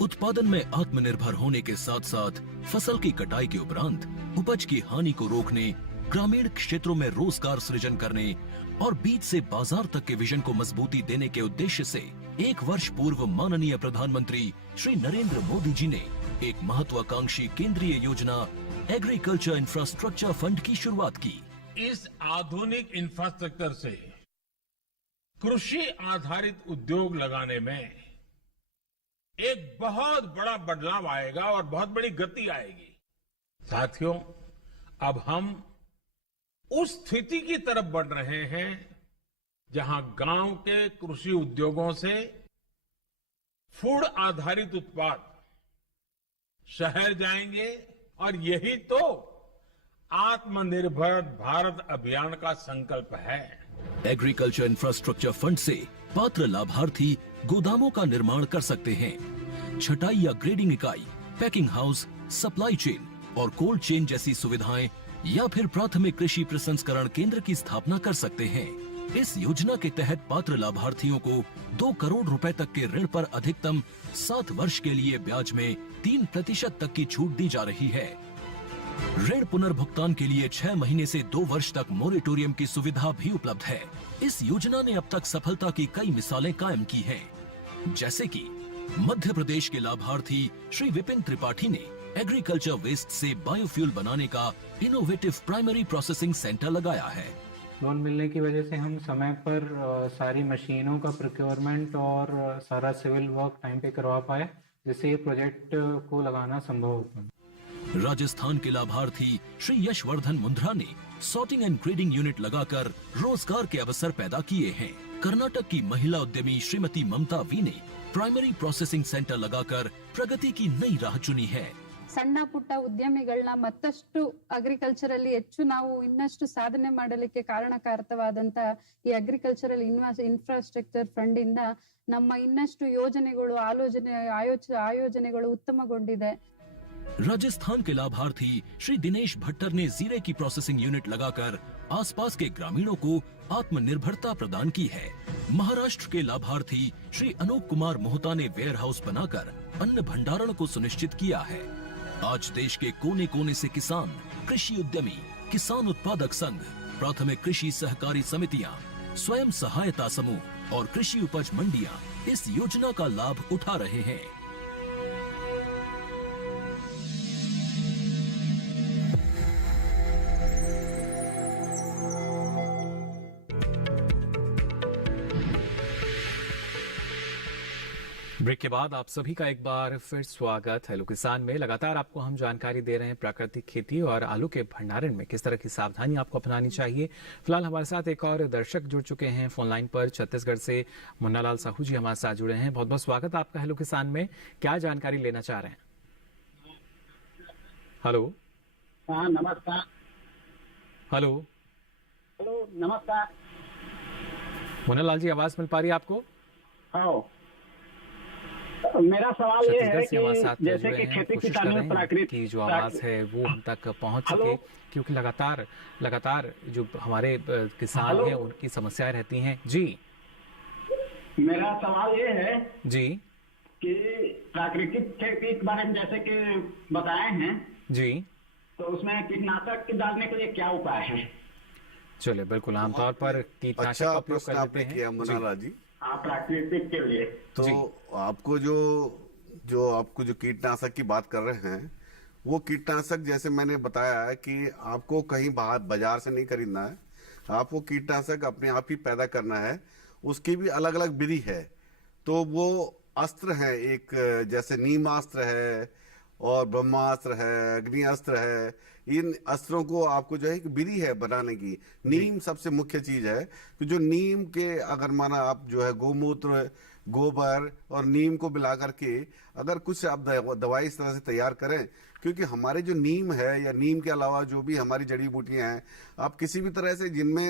उत्पादन में आत्मनिर्भर होने के साथ साथ फसल की कटाई के उपरांत उपज की हानि को रोकने, ग्रामीण क्षेत्रों में रोजगार सृजन करने और बीज से बाजार तक के विजन को मजबूती देने के उद्देश्य से 1 वर्ष पूर्व माननीय प्रधानमंत्री श्री नरेंद्र मोदी जी ने एक महत्वाकांक्षी केंद्रीय योजना एग्रीकल्चर इंफ्रास्ट्रक्चर फंड की शुरुआत की। इस आधुनिक इंफ्रास्ट्रक्चर से कृषि आधारित उद्योग लगाने में एक बहुत बड़ा बदलाव आएगा और बहुत बड़ी गति आएगी। साथियों, अब हम उस स्थिति की तरफ बढ़ रहे हैं जहां गांव के कृषि उद्योगों से फूड आधारित उत्पाद शहर जाएंगे और यही तो आत्मनिर्भर भारत अभियान का संकल्प है। एग्रीकल्चर इंफ्रास्ट्रक्चर फंड से पात्र लाभार्थी गोदामों का निर्माण कर सकते हैं, छटाई या ग्रेडिंग इकाई, पैकिंग हाउस, सप्लाई चेन और कोल्ड चेन जैसी सुविधाएं या फिर प्राथमिक कृषि प्रसंस्करण केंद्र की स्थापना कर सकते हैं। इस योजना के तहत पात्र लाभार्थियों को 2 करोड़ रुपए तक के ऋण पर अधिकतम 7 वर्ष के लिए ब्याज में 3% तक की छूट दी जा रही है। ऋण पुनर्भुगतान के लिए 6 महीने से 2 वर्ष तक मोरेटोरियम की सुविधा भी उपलब्ध है। इस योजना ने अब तक सफलता की कई मिसालें कायम की हैं, जैसे कि मध्य प्रदेश के लाभार्थी श्री विपिन त्रिपाठी ने एग्रीकल्चर वेस्ट से बायोफ्यूल बनाने का इनोवेटिव प्राइमरी प्रोसेसिंग सेंटर लगाया है। लोन मिलने की वजह से हम समय पर सारी मशीनों का प्रोक्योरमेंट और सारा सिविल वर्क टाइम पे करवा पाए, जिससे ये प्रोजेक्ट को लगाना संभव हो पाए। राजस्थान के लाभार्थी श्री यशवर्धन मुंद्रा ने सॉर्टिंग एंड ग्रेडिंग यूनिट लगाकर रोजगार के अवसर पैदा किए हैं। कर्नाटक की महिला उद्यमी श्रीमती ममता वी ने प्राइमरी प्रोसेसिंग सेंटर लगाकर प्रगति की नई राह चुनी है। ಸಣ್ಣ ಪುಟ್ಟ ಉದ್ಯಮಿಗಳನ್ನ ಮತ್ತಷ್ಟು ಅಗ್ರಿಕಲ್ಚರ್ ಅಲ್ಲಿ ಹೆಚ್ಚು ನಾವು ಇನ್ನಷ್ಟು ಸಾಧನೆ ಮಾಡಲಿಕ್ಕೆ ಕಾರಣಕಾರಕವಾದಂತ ಈ ಅಗ್ರಿಕಲ್ಚರಲ್ ಇನ್ಫ್ರಾಸ್ಟ್ರಕ್ಚರ್ ಫಂಡ್ ಇಂದ ನಮ್ಮ ಇನ್ನಷ್ಟು ಯೋಜನೆಗಳು ಆಯೋಜನೆಗಳು ಉತ್ತಮಗೊಂಡಿದೆ। राजस्थान के लाभार्थी श्री दिनेश भट्टर ने जीरे की प्रोसेसिंग यूनिट लगाकर आसपास के ग्रामीणों को आत्मनिर्भरता प्रदान की है। महाराष्ट्र के लाभार्थी श्री अनूप कुमार मोहता ने वेयर हाउस बनाकर अन्न भंडारण को सुनिश्चित किया है। आज देश के कोने कोने से किसान, कृषि उद्यमी, किसान उत्पादक संघ, प्राथमिक कृषि सहकारी समितियां, स्वयं सहायता समूह और कृषि उपज मंडियां इस योजना का लाभ उठा रहे हैं। ब्रेक के बाद आप सभी का एक बार फिर स्वागत हेलो किसान में। लगातार आपको हम जानकारी दे रहे हैं प्राकृतिक खेती और आलू के भंडारण में किस तरह की सावधानी आपको अपनानी चाहिए। फिलहाल हमारे साथ एक और दर्शक जुड़ चुके हैं फोन लाइन पर। छत्तीसगढ़ से मुन्नालाल साहू जी हमारे साथ जुड़े हैं। बहुत बहुत स्वागत आपका हेलो किसान में। क्या जानकारी लेना चाह रहे हैं? हेलो। हाँ, नमस्कार। हेलो। हेलो, नमस्कार। मुन्नालाल जी, आवाज मिल पा रही है आपको? हाँ, मेरा सवाल ये है कि जैसे कि खेती किसानी में प्राकृतिक की जो आवाज है वो हम तक पहुंच सके, क्योंकि लगातार जो हमारे किसान हैं उनकी समस्याएं रहती हैं। जी, मेरा सवाल ये है जी कि प्राकृतिक खेती के बारे में जैसे कि बताए हैं जी, तो उसमें कीटनाशक डालने के लिए क्या उपाय है? चलिए, बिल्कुल आमतौर पर कीटनाशक का उपयोग कर लेते हैं मुन्नालाल जी। प्राकृतिक के लिए तो आपको आपको जो कीटनाशक की बात कर रहे हैं, वो कीटनाशक जैसे मैंने बताया है कि आपको कहीं बाजार से नहीं खरीदना है, आपको कीटनाशक अपने आप ही पैदा करना है। उसकी भी अलग अलग विधि है। तो वो अस्त्र है, एक जैसे नीमास्त्र है और ब्रह्मास्त्र है, अग्नि अस्त्र है। इन अस्त्रों को आपको जो है एक विधि है बनाने की। नीम सबसे मुख्य चीज है कि जो नीम के अगर माना आप जो है गोमूत्र, गोबर और नीम को मिला करके अगर कुछ आप दवाई इस तरह से तैयार करें, क्योंकि हमारे जो नीम है या नीम के अलावा जो भी हमारी जड़ी बूटियां हैं, आप किसी भी तरह से जिनमें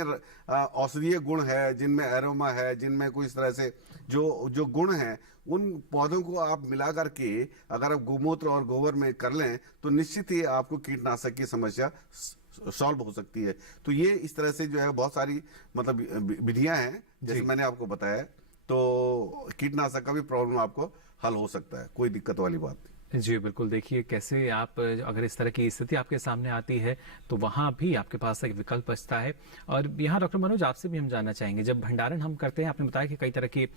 औषधीय गुण है, जिनमें एरोमा है, जिनमें कोई इस तरह से जो गुण है, उन पौधों को आप मिला करके अगर आप गोमूत्र और गोबर में कर लें तो निश्चित ही आपको कीटनाशक की समस्या सॉल्व हो सकती है। तो ये इस तरह से जो है बहुत सारी मतलब विधियां हैं जैसे मैंने आपको बताया। तो कीटनाशक का भी प्रॉब्लम आपको हल हो सकता है, कोई दिक्कत वाली बात नहीं। जी बिल्कुल, देखिए कैसे आप अगर इस तरह की स्थिति आपके सामने आती है तो वहां भी आपके पास एक विकल्प बचता है। और यहाँ डॉक्टर मनोज, आपसे भी हम जानना चाहेंगे, जब भंडारण हम करते हैं, आपने बताया कि कई तरह की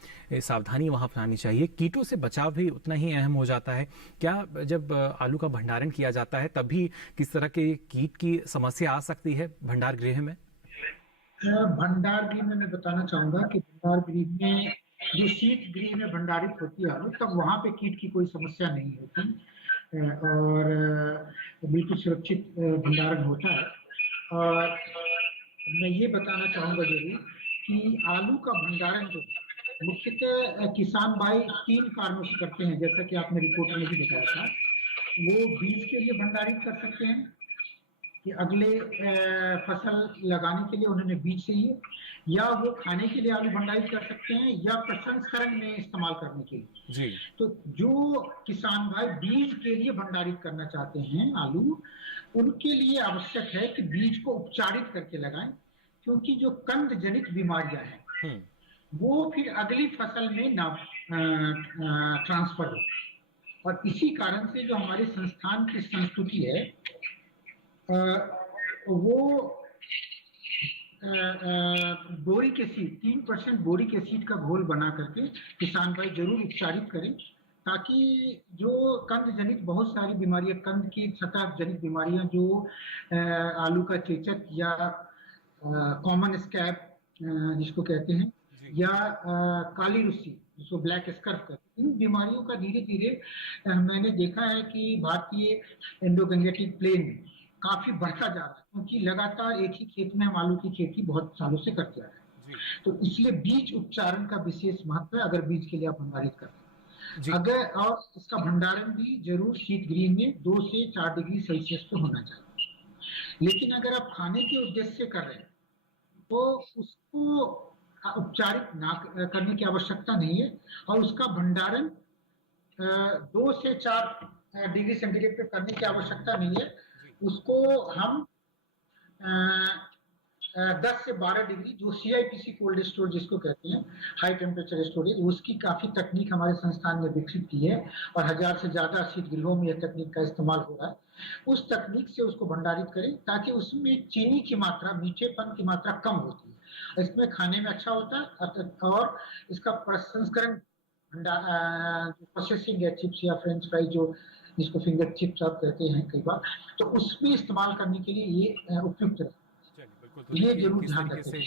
सावधानी वहां अपनानी चाहिए, कीटों से बचाव भी उतना ही अहम हो जाता है क्या? जब आलू का भंडारण किया जाता है तब भी किस तरह के कीट की समस्या आ सकती है भंडार गृह में? भंडार गृह में मैं बताना चाहूंगा कि भंडार गृह में जो शीत गृह में भंडारित होती है आलू, तब वहां पे कीट की कोई समस्या नहीं होती और बिल्कुल सुरक्षित भंडारण होता है। और मैं ये बताना चाहूंगा जरूर कि आलू का भंडारण जो मुख्यतः किसान भाई 3 कारणों से करते हैं, जैसा कि आपने रिपोर्ट में भी बताया था। वो बीज के लिए भंडारित कर सकते हैं कि अगले फसल लगाने के लिए उन्होंने बीज चाहिए, या वो खाने के लिए आलू भंडारित कर सकते हैं, या प्रसंस्करण में इस्तेमाल करने के लिए। जी। तो जो किसान भाई बीज के लिए भंडारित करना चाहते हैं आलू, उनके लिए आवश्यक है कि बीज को उपचारित करके लगाएं, क्योंकि जो कंद जनित बीमारियां हैं वो फिर अगली फसल में ना ट्रांसफर हो। और इसी कारण से जो हमारे संस्थान की संस्कृति है वो बोरिक एसिड 3% बोरिक एसिड का घोल बना करके किसान भाई जरूर उपचारित करें, ताकि जो कंद जनित बहुत सारी बीमारियां, कंद की सतह जनित बीमारियां जो आलू का चेचक या कॉमन स्कैब जिसको कहते हैं, या काली रुस्सी जिसको ब्लैक स्कर्फ कहते हैं, इन बीमारियों का धीरे धीरे मैंने देखा है कि भारतीय इंडो-गंगेटिक प्लेन में काफी बढ़ता जा रहा है, क्योंकि लगातार एक ही खेत में हम आलू की खेती बहुत सालों से करते आ रहे हैं। तो इसलिए बीज उपचारण का विशेष महत्व है, अगर बीज के लिए आप भंडारित करते हैं। अगर और इसका भंडारण भी जरूर शीत गृह में 2 से 4 डिग्री सेल्सियस पे होना चाहिए। लेकिन अगर आप खाने के उद्देश्य से कर रहे हैं तो उसको उपचारित ना करने की आवश्यकता नहीं है, और उसका भंडारण 2 से 4 डिग्री सेंटीग्रेड पे करने की आवश्यकता नहीं है। उसको हम 10 से 12 डिग्री, जो CIPC कोल्ड स्टोर जिसको कहते हैं, हाई टेम्परेचर स्टोरेज, उसकी काफी तकनीक हमारे संस्थान ने विकसित की है और 1000 से ज्यादा शीत गृहों में यह तकनीक का इस्तेमाल हो रहा है। उस तकनीक से उसको भंडारित करें ताकि उसमें चीनी की मात्रा, मीठेपन की मात्रा कम होती है, इसमें खाने में अच्छा होता है, और इसका प्रसंस्करण प्रोसेसिंग है, चिप्स या फ्रेंच फ्राई जो जिसको फिंगर चिप्स आप कहते हैं कई बार, तो उसमें इस्तेमाल करने के लिए ये उपयुक्त है। ये जरूर ध्यान रखें,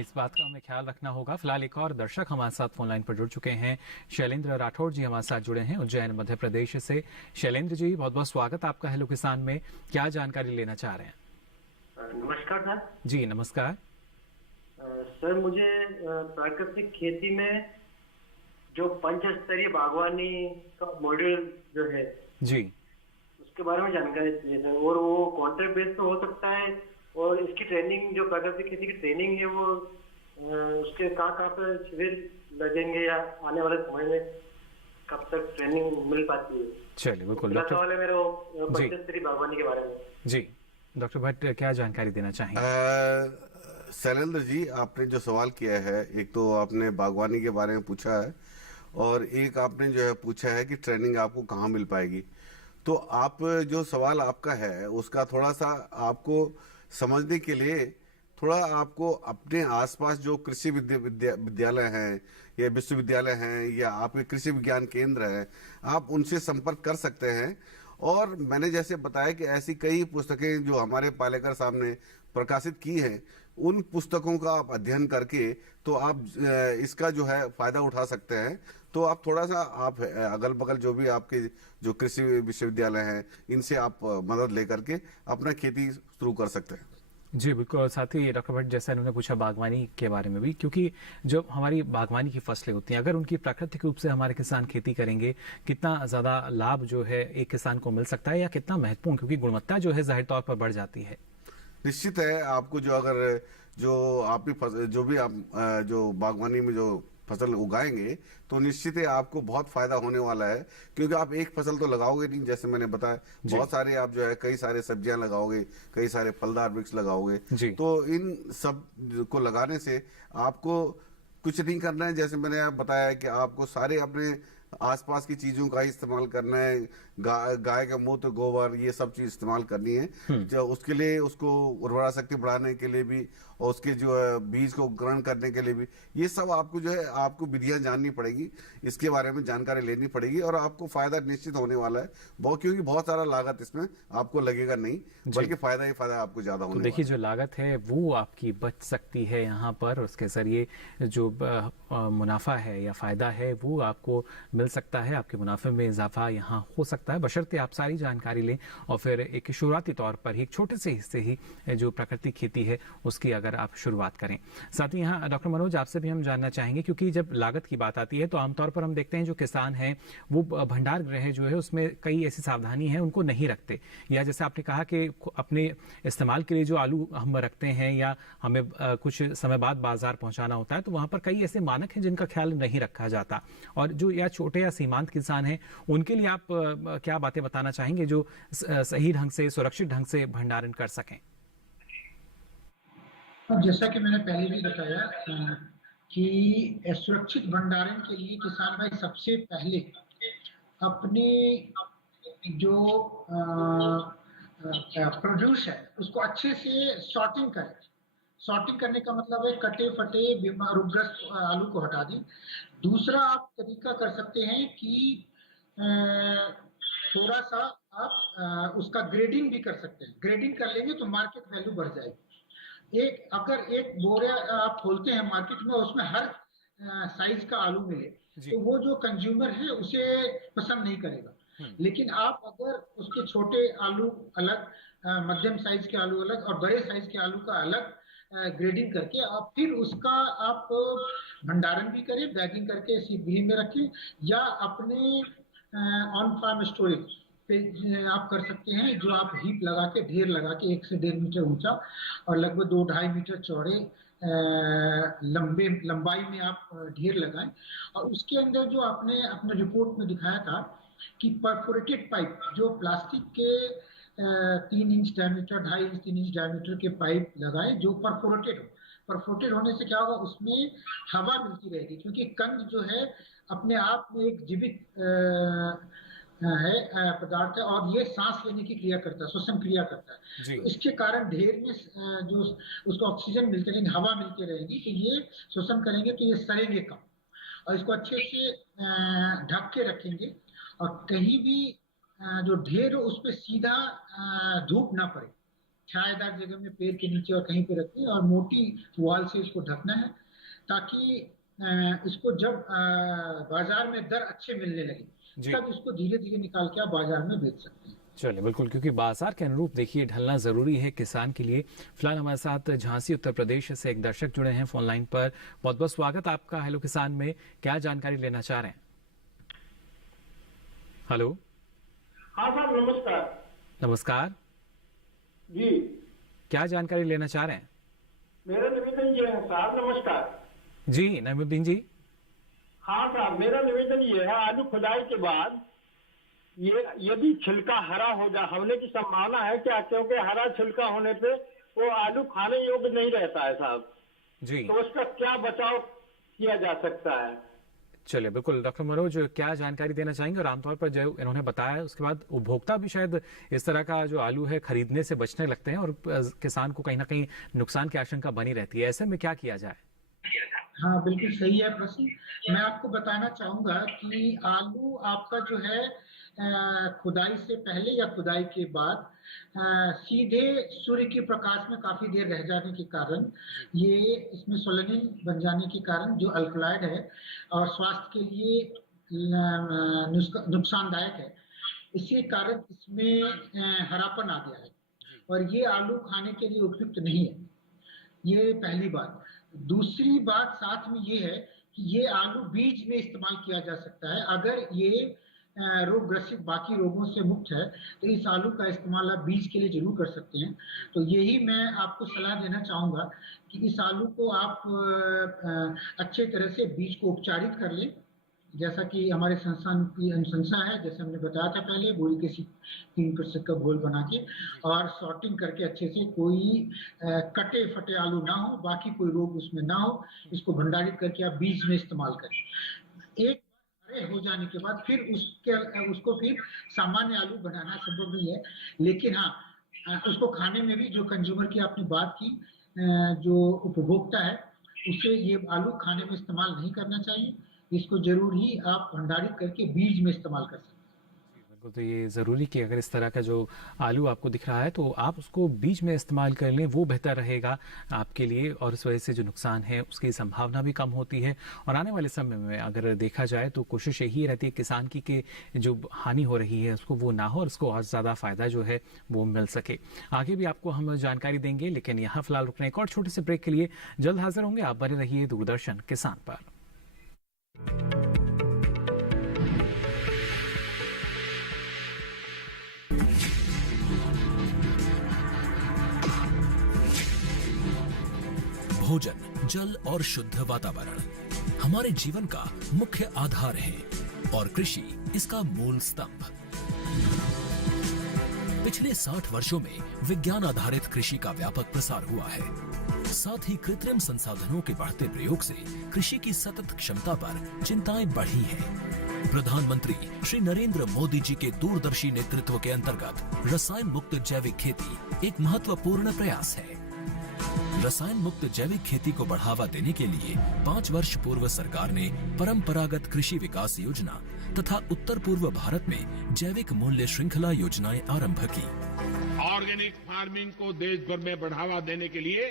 इस बात का हमें ख्याल रखना होगा। फिलहाल एक और दर्शक हमारे साथ फोन लाइन पर जुड़ चुके हैं, शैलेंद्र राठौड़ जी हमारे साथ जुड़े हैं उज्जैन मध्य प्रदेश से। शैलेंद्र जी, बहुत बहुत स्वागत आपका हेलो किसान में, क्या जानकारी लेना चाह रहे हैं? नमस्कार सर। जी नमस्कार सर, मुझे प्राकृतिक खेती में जो पंचस्तरीय बागवानी का मॉड्यूल जो है जी, उसके बारे में जानकारी चाहिए सर। और वो कॉन्ट्रैक्ट बेस पे हो सकता है, और इसकी ट्रेनिंग, जो प्राकृतिक खेती की ट्रेनिंग है, वो उसके कहाँ पे शिविर लगेंगे, या आने वाले समय में कब तक ट्रेनिंग मिल पाती है? चलिए बिल्कुल। सवाल है मेरे पंचस्तरीय बागवानी के बारे में। जी डॉक्टर भट्ट, क्या जानकारी देना चाहेंगे? शैलेंद्र जी, आपने जो सवाल किया है, एक तो आपने बागवानी के बारे में पूछा है, और एक आपने जो है पूछा है कि ट्रेनिंग आपको कहाँ मिल पाएगी। तो आप जो सवाल आपका है उसका थोड़ा सा आपको समझने के लिए थोड़ा आपको अपने आसपास जो कृषि विद्यालय हैं या विश्वविद्यालय हैं या आपके कृषि विज्ञान केंद्र हैं, आप उनसे संपर्क कर सकते हैं। और मैंने जैसे बताया कि ऐसी कई पुस्तकें जो हमारे पालेकर साहब ने प्रकाशित की हैं, उन पुस्तकों का आप अध्ययन करके तो आप इसका जो है फायदा उठा सकते हैं। तो आप थोड़ा सा आप अगल बगल जो भी आपके जो कृषि विश्वविद्यालय हैं, इनसे आप मदद लेकर के अपना खेती शुरू कर सकते हैं। जी बिल्कुल। और साथ ही डॉक्टर भट्ट, जैसा इन्होंने पूछा बागवानी के बारे में भी, क्योंकि जो हमारी बागवानी की फसलें होती हैं, अगर उनकी प्राकृतिक रूप से हमारे किसान खेती करेंगे, कितना ज़्यादा लाभ जो है एक किसान को मिल सकता है, या कितना महत्वपूर्ण, क्योंकि गुणवत्ता जो है जाहिर तौर पर बढ़ जाती है। निश्चित है, आपको जो अगर जो आपकी जो भी आप जो बागवानी में जो फसल उगाएंगे तो निश्चित है आपको बहुत फायदा होने वाला है, क्योंकि आप एक फसल तो लगाओगे नहीं, जैसे मैंने बताया बहुत सारे आप जो है कई सारे सब्जियां लगाओगे, कई सारे फलदार वृक्ष लगाओगे, तो इन सब को लगाने से आपको कुछ नहीं करना है। जैसे मैंने आप बताया कि आपको सारे अपने आसपास की चीजों का इस्तेमाल करना है, गाय का मूत्र, गोबर, ये सब चीज इस्तेमाल करनी है। जो उसके लिए उसको उर्वरा शक्ति बढ़ाने के लिए भी और उसके जो है बीज को ग्रहण करने के लिए भी, ये सब आपको जो है आपको विधियां जाननी पड़ेगी, इसके बारे में जानकारी लेनी पड़ेगी और आपको फायदा निश्चित होने वाला है बहुत, क्योंकि बहुत सारा लागत इसमें आपको लगेगा नहीं, बल्कि फायदा ही फायदा आपको ज्यादा होने वाला है। देखिए जो लागत है वो आपकी बच सकती है यहाँ पर, उसके जरिए जो मुनाफा है या फायदा है वो आपको मिल सकता है, आपके मुनाफे में इजाफा यहाँ हो सकता है, बशर्ते आप सारी जानकारी लें और फिर एक शुरुआती तौर पर ही एक छोटे से हिस्से ही जो प्राकृतिक खेती है उसकी अगर आप शुरुआत करें। साथ ही यहाँ डॉक्टर मनोज आपसे भी हम जानना चाहेंगे, क्योंकि जब लागत की बात आती है तो आमतौर पर हम देखते हैं जो किसान हैं वो भंडार गृह जो है उसमें कई ऐसी सावधानी है उनको नहीं रखते, या जैसे आपने कहा कि अपने इस्तेमाल के लिए जो आलू हम रखते हैं या हमें कुछ समय बाद बाजार पहुंचाना होता है तो वहां पर कई ऐसे मानक हैं जिनका ख्याल नहीं रखा जाता, और जो या छोटे या सीमांत किसान हैं उनके लिए आप क्या बातें बताना चाहेंगे जो सही ढंग से, सुरक्षित ढंग से भंडारण कर सकें? जैसा कि मैंने पहले भी बताया कि सुरक्षित भंडारण के लिए किसान भाई सबसे पहले अपने जो प्रोड्यूस है उसको अच्छे से सॉर्टिंग करें। सॉर्टिंग करने का मतलब है कटे फटे रोगग्रस्त आलू को हटा दें। दूसरा आप तरीका कर सकते हैं कि थोड़ा सा आप उसका ग्रेडिंग भी कर सकते हैं। ग्रेडिंग कर लेंगे तो मार्केट वैल्यू बढ़ जाएगी। अगर एक बोरा आप खोलते हैं मार्केट में, उसमें हर साइज का आलू मिले तो वो जो कंज्यूमर है उसे पसंद नहीं करेगा। लेकिन आप अगर उसके छोटे आलू अलग, मध्यम साइज के आलू अलग और बड़े साइज के आलू का अलग ग्रेडिंग करके आप फिर उसका आप भंडारण भी करें, बैगिंग करके सीबी में रखें, या अपने ऑन फार्म स्टोरेज पे आप कर सकते हैं, जो आप हीप लगा के, ढेर लगा के 1 से 1.5 मीटर ऊंचा और लगभग 2-2.5 मीटर चौड़े लंबाई में आप ढेर लगाएं। और उसके अंदर जो आपने अपने रिपोर्ट में दिखाया था कि परफोरेटेड पाइप, जो प्लास्टिक के 3 inch diameter, 2.5 inch, 3 inch diameter के पाइप लगाएं जो परफोरेटेड हो। परफोरेटेड होने से क्या होगा, उसमें हवा मिलती रहेगी, क्योंकि कंद जो है अपने आप में एक जीवित है पदार्थ है और ये सांस लेने की क्रिया करता है, श्वसन क्रिया करता है। तो इसके कारण ढेर में जो उसको ऑक्सीजन मिलते रहेंगे, हवा मिलती रहेगी, तो ये श्वसन करेंगे तो ये सड़ेंगे कम। और इसको अच्छे से ढक के रखेंगे और कहीं भी जो ढेर हो उस पर सीधा धूप ना पड़े, छायादार जगह में पेड़ के नीचे और कहीं पे रखें और मोटी वॉल से इसको ढकना है, ताकि इसको जब बाजार में दर अच्छे मिलने लगे तब इसको धीरे धीरे निकाल के आप बाजार में बेच सकते हैं। चलिए, बिल्कुल, क्योंकि बाजार के अनुरूप देखिए ढलना जरूरी है किसान के लिए। फिलहाल हमारे साथ झांसी उत्तर प्रदेश से एक दर्शक जुड़े हैं फोन लाइन पर। बहुत बहुत स्वागत आपका हेलो किसान में। क्या जानकारी लेना चाह रहे हैं? हेलो। हाँ सर, नमस्कार। नमस्कार जी, क्या जानकारी लेना चाह रहे हैं? मेरा निवेदन ये है साहब, नमस्कार जी। नईमुद्दीन जी। हाँ साहब, मेरा निवेदन ये है, आलू खुदाई के बाद ये यदि छिलका हरा होने की संभावना है क्या? क्योंकि हरा छिलका होने पे वो आलू खाने योग्य नहीं रहता है साहब जी। तो उसका क्या बचाव किया जा सकता है? चलिए, बिल्कुल डॉक्टर मनोज, क्या जानकारी देना चाहेंगे? और आमतौर पर जो इन्होंने बताया उसके बाद उपभोक्ता भी शायद इस तरह का जो आलू है खरीदने से बचने लगते हैं और किसान को कहीं ना कहीं नुकसान की आशंका बनी रहती है। ऐसे में क्या किया जाए? हाँ, बिल्कुल सही है प्रश्न। मैं आपको बताना चाहूंगा कि आलू आपका जो है खुदाई से पहले या खुदाई के बाद सीधे सूर्य के प्रकाश में काफी देर रह जाने के कारण, ये इसमें सोलेनिन बन जाने के कारण जो अल्कलॉइड है और स्वास्थ्य के लिए नुकसानदायक है, इसी कारण इसमें हरापन आ गया है और ये आलू खाने के लिए उपयुक्त नहीं है। ये पहली बात। दूसरी बात साथ में ये है कि ये आलू बीज में इस्तेमाल किया जा सकता है। अगर ये रोग ग्रसित बाकी रोगों से मुक्त है तो इस आलू का इस्तेमाल आप बीज के लिए जरूर कर सकते हैं। तो यही मैं आपको सलाह देना चाहूंगा कि इस आलू को आप अच्छे तरह से बीज को उपचारित कर लें जैसा कि हमारे संस्थान की अनुशंसा है, जैसे हमने बताया था पहले, बोरी के 3% का घोल बना के और सॉर्टिंग करके अच्छे से, कोई कटे फटे आलू ना हो, बाकी कोई रोग उसमें ना हो, इसको भंडारित करके आप बीज में इस्तेमाल करें। एक बार हो जाने के बाद फिर उसको फिर सामान्य आलू बनाना संभव नहीं है, लेकिन हाँ उसको खाने में भी, जो कंज्यूमर की आपने बात की, जो उपभोक्ता है, उसे ये आलू खाने में इस्तेमाल नहीं करना चाहिए। इसको जरूर ही आप भंडारित करके बीज में इस्तेमाल कर सकते हैं। बिल्कुल, तो ये ज़रूरी कि अगर इस तरह का जो आलू आपको दिख रहा है तो आप उसको बीज में इस्तेमाल कर लें, वो बेहतर रहेगा आपके लिए, और इस वजह से जो नुकसान है उसकी संभावना भी कम होती है। और आने वाले समय में अगर देखा जाए तो कोशिश यही रहती है किसान की कि जो हानि हो रही है उसको वो ना हो और उसको और ज़्यादा फ़ायदा जो है वो मिल सके। आगे भी आपको हम जानकारी देंगे, लेकिन यहाँ फिलहाल रुकने एक और छोटे से ब्रेक के लिए जल्द हाजिर होंगे। आप बने रहिए दूरदर्शन किसान पर। भोजन, जल और शुद्ध वातावरण हमारे जीवन का मुख्य आधार है और कृषि इसका मूल स्तंभ। पिछले 60 वर्षों में विज्ञान आधारित कृषि का व्यापक प्रसार हुआ है। साथ ही कृत्रिम संसाधनों के बढ़ते प्रयोग से कृषि की सतत क्षमता पर चिंताएं बढ़ी हैं। प्रधानमंत्री श्री नरेंद्र मोदी जी के दूरदर्शी नेतृत्व के अंतर्गत रसायन मुक्त जैविक खेती एक महत्वपूर्ण प्रयास है। रसायन मुक्त जैविक खेती को बढ़ावा देने के लिए 5 वर्ष पूर्व सरकार ने परंपरागत कृषि विकास योजना तथा उत्तर पूर्व भारत में जैविक मूल्य श्रृंखला योजनाएं आरंभ की। ऑर्गेनिक फार्मिंग को देश भर में बढ़ावा देने के लिए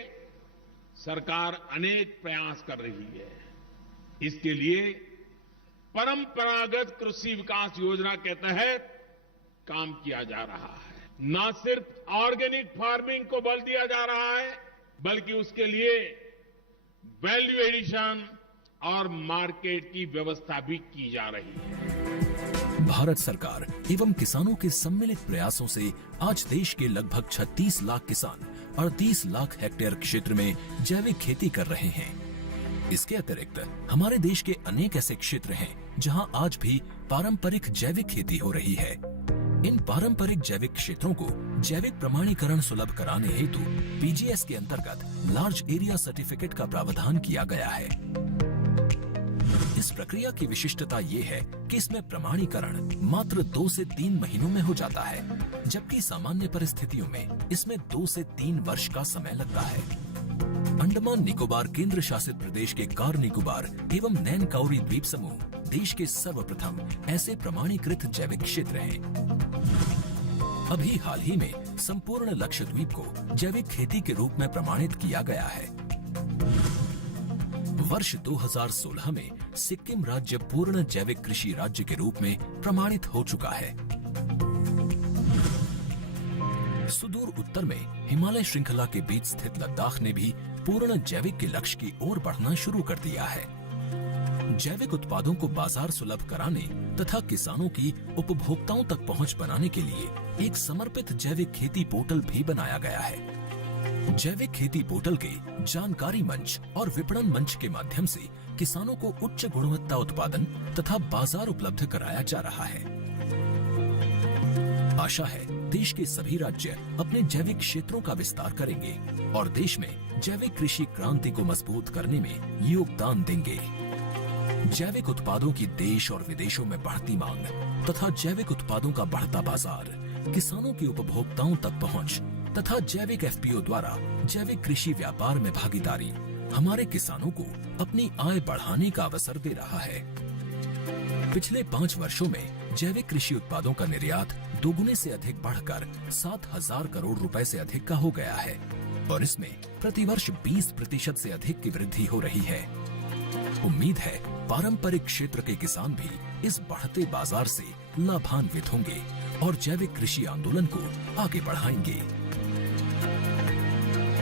सरकार अनेक प्रयास कर रही है। इसके लिए परंपरागत कृषि विकास योजना के तहत काम किया जा रहा है। न सिर्फ ऑर्गेनिक फार्मिंग को बल दिया जा रहा है, बल्कि उसके लिए वैल्यू एडिशन और मार्केट की व्यवस्था भी की जा रही है। भारत सरकार एवं किसानों के सम्मिलित प्रयासों से आज देश के लगभग 36 लाख किसान 38 लाख हेक्टेयर क्षेत्र में जैविक खेती कर रहे हैं। इसके अतिरिक्त हमारे देश के अनेक ऐसे क्षेत्र हैं जहां आज भी पारंपरिक जैविक खेती हो रही है। इन पारंपरिक जैविक क्षेत्रों को जैविक प्रमाणीकरण सुलभ कराने हेतु पीजीएस के अंतर्गत लार्ज एरिया सर्टिफिकेट का प्रावधान किया गया है। इस प्रक्रिया की विशिष्टता ये है कि इसमें प्रमाणीकरण मात्र 2 से 3 महीनों में हो जाता है, जबकि सामान्य परिस्थितियों में इसमें 2 से 3 वर्ष का समय लगता है। अंडमान निकोबार केंद्र शासित प्रदेश के कार निकोबार एवं नैन काउरी द्वीप समूह देश के सर्वप्रथम ऐसे प्रमाणीकृत जैविक क्षेत्र हैं। अभी हाल ही में संपूर्ण लक्षद्वीप को जैविक खेती के रूप में प्रमाणित किया गया है। वर्ष 2016 में सिक्किम राज्य पूर्ण जैविक कृषि राज्य के रूप में प्रमाणित हो चुका है। सुदूर उत्तर में हिमालय श्रृंखला के बीच स्थित लद्दाख ने भी पूर्ण जैविक के लक्ष्य की ओर बढ़ना शुरू कर दिया है। जैविक उत्पादों को बाजार सुलभ कराने तथा किसानों की उपभोक्ताओं तक पहुंच बनाने के लिए एक समर्पित जैविक खेती पोर्टल भी बनाया गया है। जैविक खेती पोर्टल के जानकारी मंच और विपणन मंच के माध्यम से किसानों को उच्च गुणवत्ता उत्पादन तथा बाजार उपलब्ध कराया जा रहा है। आशा है देश के सभी राज्य अपने जैविक क्षेत्रों का विस्तार करेंगे और देश में जैविक कृषि क्रांति को मजबूत करने में योगदान देंगे। जैविक उत्पादों की देश और विदेशों में बढ़ती मांग तथा जैविक उत्पादों का बढ़ता बाजार, किसानों की उपभोक्ताओं तक पहुंच तथा जैविक एफपीओ द्वारा जैविक कृषि व्यापार में भागीदारी हमारे किसानों को अपनी आय बढ़ाने का अवसर दे रहा है। पिछले 5 वर्षों में जैविक कृषि उत्पादों का निर्यात दोगुने से अधिक बढ़कर 7,000 करोड़ रुपए से अधिक का हो गया है और इसमें प्रतिवर्ष 20% से अधिक की वृद्धि हो रही है। उम्मीद है पारंपरिक क्षेत्र के किसान भी इस बढ़ते बाजार से लाभान्वित होंगे और जैविक कृषि आंदोलन को आगे बढ़ाएंगे।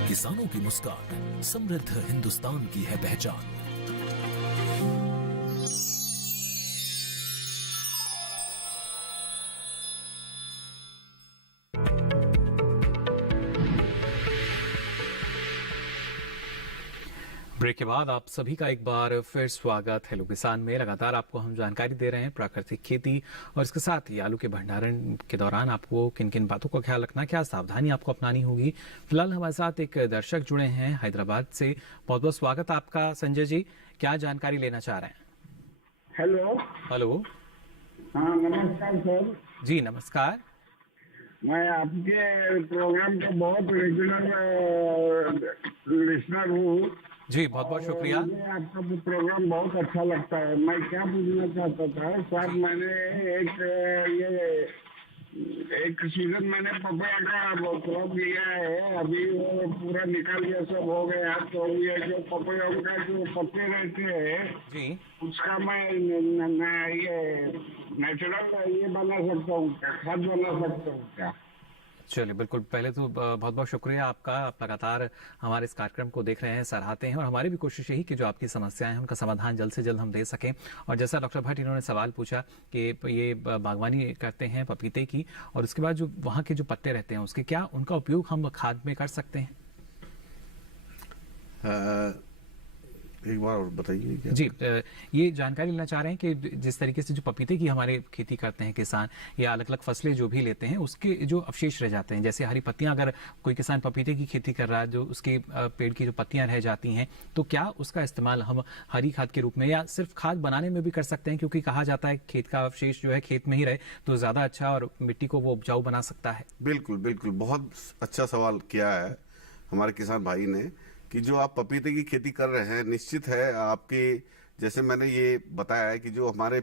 किसानों की मुस्कान समृद्ध हिंदुस्तान की है पहचान। ब्रेक ब्रेक के बाद आप सभी का एक बार फिर स्वागत हेलो किसान में। लगातार आपको हम जानकारी दे रहे हैं प्राकृतिक खेती और इसके साथ ही आलू के भंडारण के दौरान आपको किन किन बातों का ख्याल रखना, क्या सावधानी आपको अपनानी होगी। फिलहाल हमारे साथ एक दर्शक जुड़े हैं हैदराबाद से। बहुत बहुत स्वागत आपका संजय जी, क्या जानकारी लेना चाह रहे हैं? Hello hello. हाँ नमस्कार सर। जी नमस्कार। मैं आपके प्रोग्राम का बहुत रेगुलर लिसनर हूँ जी, बहुत बहुत शुक्रिया। मुझे आपका प्रोग्राम बहुत अच्छा लगता है। मैं क्या पूछना चाहता था सर, मैंने एक सीजन मैंने पपाया का क्रॉप लिया है, अभी वो पूरा निकल गया, सब हो गया। तो ये जो पपाया का जो पत्ते रहते हैं जी, उसका मैं ये नेचुरल ये बना सकता हूँ क्या, खाद बना सकता हूँ क्या? चलिए बिल्कुल। पहले तो बहुत बहुत शुक्रिया आपका, आप लगातार हमारे इस कार्यक्रम को देख रहे हैं, सराहते हैं और हमारी भी कोशिश यही कि जो आपकी समस्याएं हैं उनका समाधान जल्द से जल्द हम दे सकें। और जैसा डॉक्टर भट्ट इन्होंने सवाल पूछा कि ये बागवानी करते हैं पपीते की और उसके बाद जो वहाँ के जो पत्ते रहते हैं उसके क्या उनका उपयोग हम खाद में कर सकते हैं? एक बार और बताइए क्या? जी, ये जानकारी लेना चाह रहे हैं कि जिस तरीके से जो पपीते की हमारे खेती करते हैं किसान या अलग अलग फसलें जो भी लेते हैं उसके जो अवशेष रह जाते हैं, जैसे हरी पत्तियां, अगर कोई किसान पपीते की खेती कर रहा है जो उसके पेड़ की जो पत्तियां रह जाती हैं, तो क्या उसका इस्तेमाल हम हरी खाद के रूप में या सिर्फ खाद बनाने में भी कर सकते हैं? क्योंकि कहा जाता है खेत का अवशेष जो है खेत में ही रहे तो ज्यादा अच्छा और मिट्टी को वो उपजाऊ बना सकता है। बिल्कुल बिल्कुल, बहुत अच्छा सवाल किया है हमारे किसान भाई ने कि जो आप पपीते की खेती कर रहे हैं, निश्चित है आपकी, जैसे मैंने ये बताया है कि जो हमारे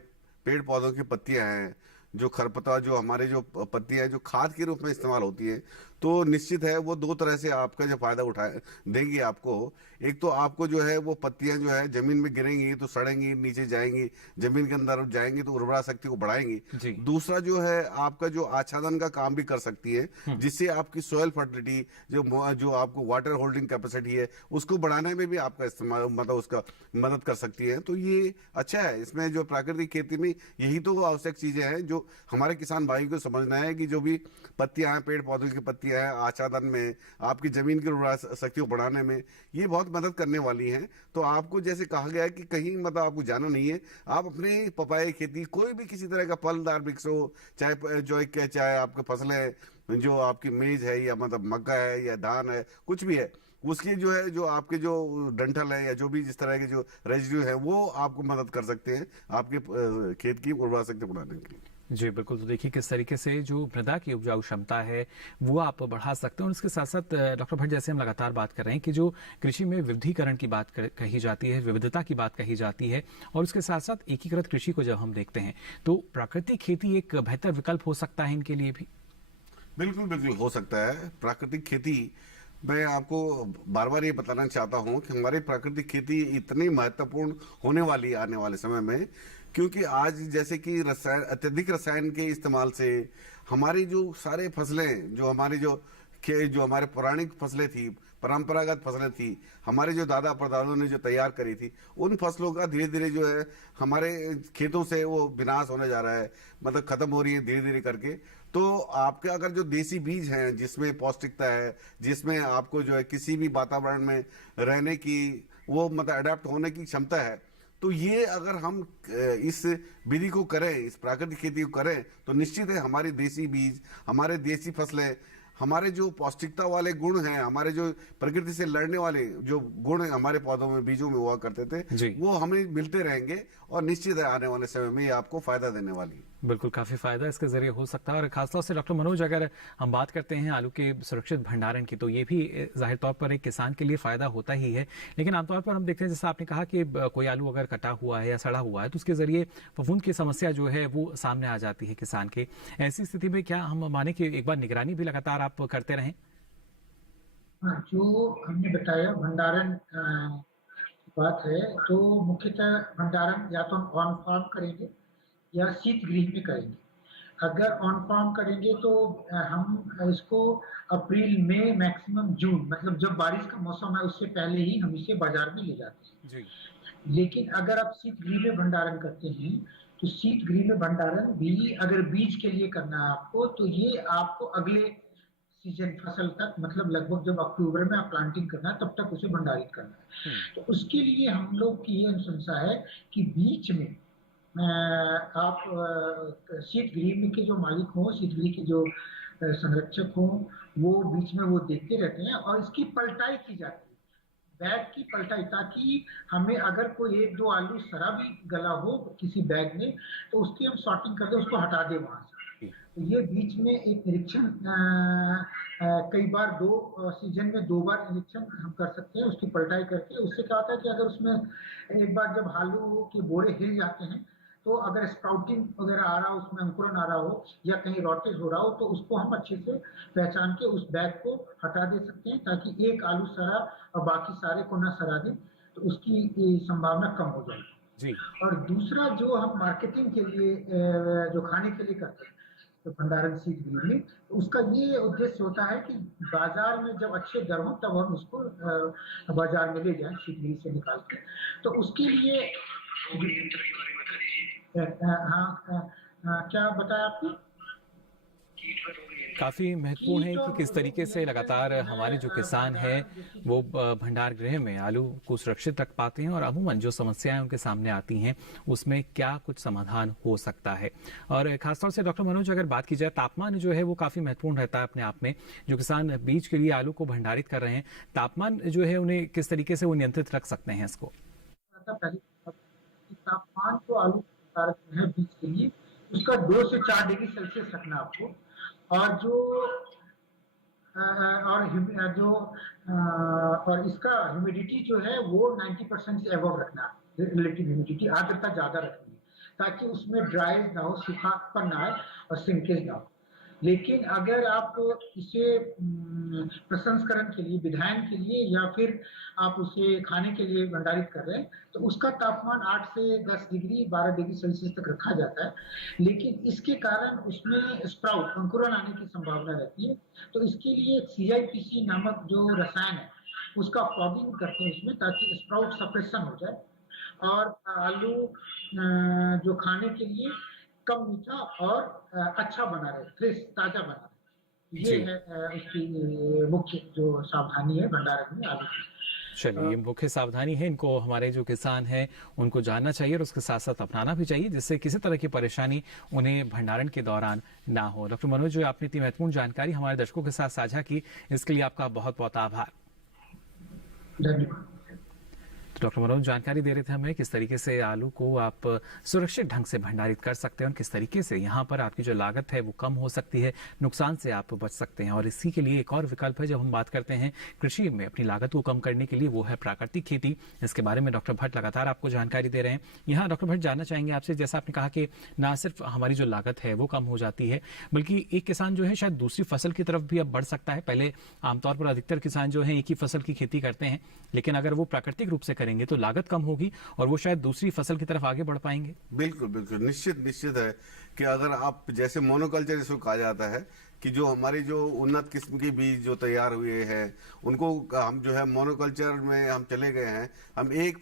पेड़ पौधों की पत्तियां हैं, जो खरपतवार, जो हमारे जो पत्तियां हैं जो खाद के रूप में इस्तेमाल होती हैं, तो निश्चित है वो दो तरह से आपका जो फायदा उठाए देंगी आपको। एक तो आपको जो है वो पत्तियां जो है जमीन में गिरेंगी तो सड़ेंगी, नीचे जाएंगी, जमीन के अंदर जाएंगी तो उर्वरा शक्ति को बढ़ाएंगी। दूसरा जो है आपका जो आच्छादन का काम भी कर सकती है, जिससे आपकी सॉइल फर्टिलिटी जो आपको वाटर होल्डिंग कैपेसिटी है उसको बढ़ाने में भी आपका इस्तेमाल, मतलब उसका मदद कर सकती है। तो ये अच्छा है। इसमें जो प्राकृतिक खेती में यही तो आवश्यक चीजें हैं जो हमारे किसान भाई को समझना है कि जो भी पत्तियां हैं, पेड़ पौधों की पत्तियां हैं, आच्छादन में, आपकी जमीन की उर्वरा शक्ति को बढ़ाने में ये बहुत मदद करने वाली हैं। तो आपको जैसे कहा गया है कि कहीं मतलब आपको जाना नहीं है, आप अपने पपाया खेती, कोई भी किसी तरह का फलदार वृक्ष हो, चाहे जो चाहे आपके फसलें जो आपकी मेज है या मतलब मक्का है या धान है, कुछ भी है, उसके जो है जो आपके जो डंठल है या जो भी जिस तरह के जो रेजिड्यू है वो आपको मदद कर सकते हैं आपके खेत की उर्वरा शक्ति बढ़ाने के लिए। जी बिल्कुल। तो देखिए किस तरीके से जो मृदा की उपजाऊ क्षमता है वो आप बढ़ा सकते हैं। और इसके साथ साथ डॉक्टर भट्ट, जैसे हम लगातार बात कर रहे हैं कि जो कृषि में विविधीकरण की बात कही जाती है, विविधता की बात कही जाती है, और उसके साथ साथ एकीकृत कृषि को जब हम देखते हैं तो प्राकृतिक खेती एक बेहतर विकल्प हो सकता है इनके लिए भी। बिल्कुल बिल्कुल हो सकता है। प्राकृतिक खेती, मैं आपको बार बार ये बताना चाहता हूँ कि हमारी प्राकृतिक खेती इतनी महत्वपूर्ण होने वाली है आने वाले समय में, क्योंकि आज जैसे कि अत्यधिक रसायन के इस्तेमाल से हमारी जो सारे फसलें, जो हमारे पौराणिक फसलें थी, परंपरागत फसलें थी, हमारे जो दादा परदादों ने जो तैयार करी थी, उन फसलों का धीरे धीरे जो है हमारे खेतों से वो विनाश होने जा रहा है, मतलब खत्म हो रही है धीरे धीरे करके। तो आपके अगर जो देसी बीज हैं जिसमें पौष्टिकता है, जिसमें आपको जो है किसी भी वातावरण में रहने की वो मतलब अडेप्ट होने की क्षमता है, तो ये अगर हम इस विधि को करें, इस प्राकृतिक खेती को करें, तो निश्चित है हमारे देसी बीज, हमारे देसी फसलें, हमारे जो पौष्टिकता वाले गुण हैं, हमारे जो प्रकृति से लड़ने वाले जो गुण हमारे पौधों में, बीजों में हुआ करते थे, वो हमें मिलते रहेंगे और निश्चित है आने वाले समय में ये आपको फायदा देने वाली है। बिल्कुल, काफी फायदा इसके जरिए हो सकता है। और खासतौर से डॉक्टर मनोज, अगर हम बात करते हैं आलू के सुरक्षित भंडारण की, तो ये भी जाहिर तौर पर एक किसान के लिए फायदा होता ही है। लेकिन आमतौर पर हम देखते हैं, जैसा आपने कहा कि कोई आलू अगर कटा हुआ है या सड़ा हुआ है तो उसके जरिए फफूंद की समस्या जो है वो सामने आ जाती है किसान के। ऐसी स्थिति में क्या हम माने कि एक बार निगरानी भी लगातार आप करते रहें? जो हमने बताया भंडारण बात है, तो मुख्यतः भंडारण या तो हम ऑन फार्म करेंगे या शीत गृह में करेंगे। अगर ऑन फार्म करेंगे तो हम इसको अप्रैल मई मैक्सिमम जून, मतलब जब बारिश का मौसम है उससे पहले ही हम इसे बाजार में ले जाते हैं जी। लेकिन अगर आप शीत गृह में भंडारण करते हैं तो शीत गृह में भंडारण भी अगर बीज के लिए करना है आपको, तो ये आपको अगले सीजन फसल तक, मतलब लगभग जब अक्टूबर में आप प्लांटिंग करना है तब तक उसे भंडारित करना है। तो उसके लिए हम लोग की ये अनुशंसा है कि बीच में आप शीतगृह के जो मालिक हों, शीतगृह के जो संरक्षक हों, वो बीच में वो देखते रहते हैं और इसकी पलटाई की जाती है, बैग की पलटाई, ताकि हमें अगर कोई 1-2 आलू सड़ा भी गला हो किसी बैग में तो उसकी हम सॉर्टिंग कर दे, उसको हटा दे वहां से। तो ये बीच में एक निरीक्षण कई बार 2 सीजन में 2 बार निरीक्षण हम कर सकते हैं उसकी पलटाई करके। उससे क्या होता है कि अगर उसमें एक बार जब आलू के बोरे हिल जाते हैं तो अगर स्प्राउटिंग वगैरह आ रहा हो, उसमें अंकुरन आ रहा हो या कहीं रॉटेज हो रहा हो तो उसको हम अच्छे से पहचान के उस बैग को हटा दे सकते हैं, ताकि एक आलू सड़ा और बाकी सारे को ना सड़ा दे, तो उसकी संभावना कम हो जाएगी जी। और दूसरा जो हम मार्केटिंग के लिए जो खाने के लिए करते हैं तो भंडारण शीतगृह में, तो उसका ये उद्देश्य होता है कि बाजार में जब अच्छे दर हो तब हम इसको बाजार में ले जाएं शीतगृह से निकाल के। तो उसके लिए क्या बताया आपने? काफी महत्वपूर्ण है कि किस तरीके से लगातार हमारे जो किसान हैं वो भंडार गृह में आलू को सुरक्षित रख पाते हैं और अमूमन जो समस्याएं उनके सामने आती हैं उसमें क्या कुछ समाधान हो सकता है। और खासतौर से डॉक्टर मनोज, अगर बात की जाए तापमान जो है वो काफी महत्वपूर्ण रहता है अपने आप में। जो किसान बीज के लिए आलू को भंडारित कर रहे हैं, तापमान जो है उन्हें किस तरीके से वो नियंत्रित रख सकते हैं इसको? तापमान को आलू है बीज के लिए उसका 2 से 4 डिग्री सेल्सियस रखना आपको, और और इसका ह्यूमिडिटी जो है वो 90% से अबव रखना, रिलेटिव ह्यूमिडिटी, आर्द्रता ज्यादा रखनी है ताकि उसमें ड्राई ना हो, सूखापन ना आए और सिंकेज ना हो। लेकिन अगर आप इसे प्रसंस्करण के लिए, विधायन के लिए या फिर आप उसे खाने के लिए भंडारित कर रहे हैं तो उसका तापमान 8 से 10 डिग्री 12 डिग्री सेल्सियस तक रखा जाता है। लेकिन इसके कारण उसमें स्प्राउट, अंकुरन आने की संभावना रहती है। तो इसके लिए CIPC नामक जो रसायन है उसका फॉगिंग करते हैं उसमें, ताकि स्प्राउट सप्रेशन हो जाए और आलू जो खाने के लिए कम मीठा और अच्छा बना रहे, फ्रेश ताजा बना रहे। ये है उसकी मुख्य जो सावधानी है भंडारण में आलू की। चलिए, ये मुख्य सावधानी है, इनको हमारे जो किसान हैं उनको जानना चाहिए और उसके साथ साथ अपनाना भी चाहिए, जिससे किसी तरह की परेशानी उन्हें भंडारण के दौरान ना हो। डॉक्टर मनोज, जो आपने इतनी महत्वपूर्ण जानकारी हमारे दर्शकों के साथ साझा की, इसके लिए आपका बहुत बहुत आभार। धन्यवाद। डॉक्टर मनोज जानकारी दे रहे थे हमें किस तरीके से आलू को आप सुरक्षित ढंग से भंडारित कर सकते हैं और किस तरीके से यहाँ पर आपकी जो लागत है वो कम हो सकती है, नुकसान से आप बच सकते हैं। और इसी के लिए एक और विकल्प है जब हम बात करते हैं कृषि में अपनी लागत को कम करने के लिए, वो है प्राकृतिक खेती। इसके बारे में डॉक्टर भट्ट लगातार आपको जानकारी दे रहे हैं। यहाँ डॉक्टर भट्ट जानना चाहेंगे आपसे, जैसा आपने कहा कि ना सिर्फ हमारी जो लागत है वो कम हो जाती है, बल्कि एक किसान जो है शायद दूसरी फसल की तरफ भी अब बढ़ सकता है। पहले आमतौर पर अधिकतर किसान जो है एक ही फसल की खेती करते हैं, लेकिन अगर वो प्राकृतिक रूप से करेंगे तो लागत कम होगी और वो शायद दूसरी फसल की तरफ आगे बढ़ पाएंगे। बिल्कुल बिल्कुल, निश्चित है कि अगर आप जैसे मोनोकल्चर इसको कहा जाता है कि जो हमारी जो उन्नत किस्म के बीज जो तैयार हुए हैं उनको हम जो है मोनोकल्चर में हम चले गए हैं, हम एक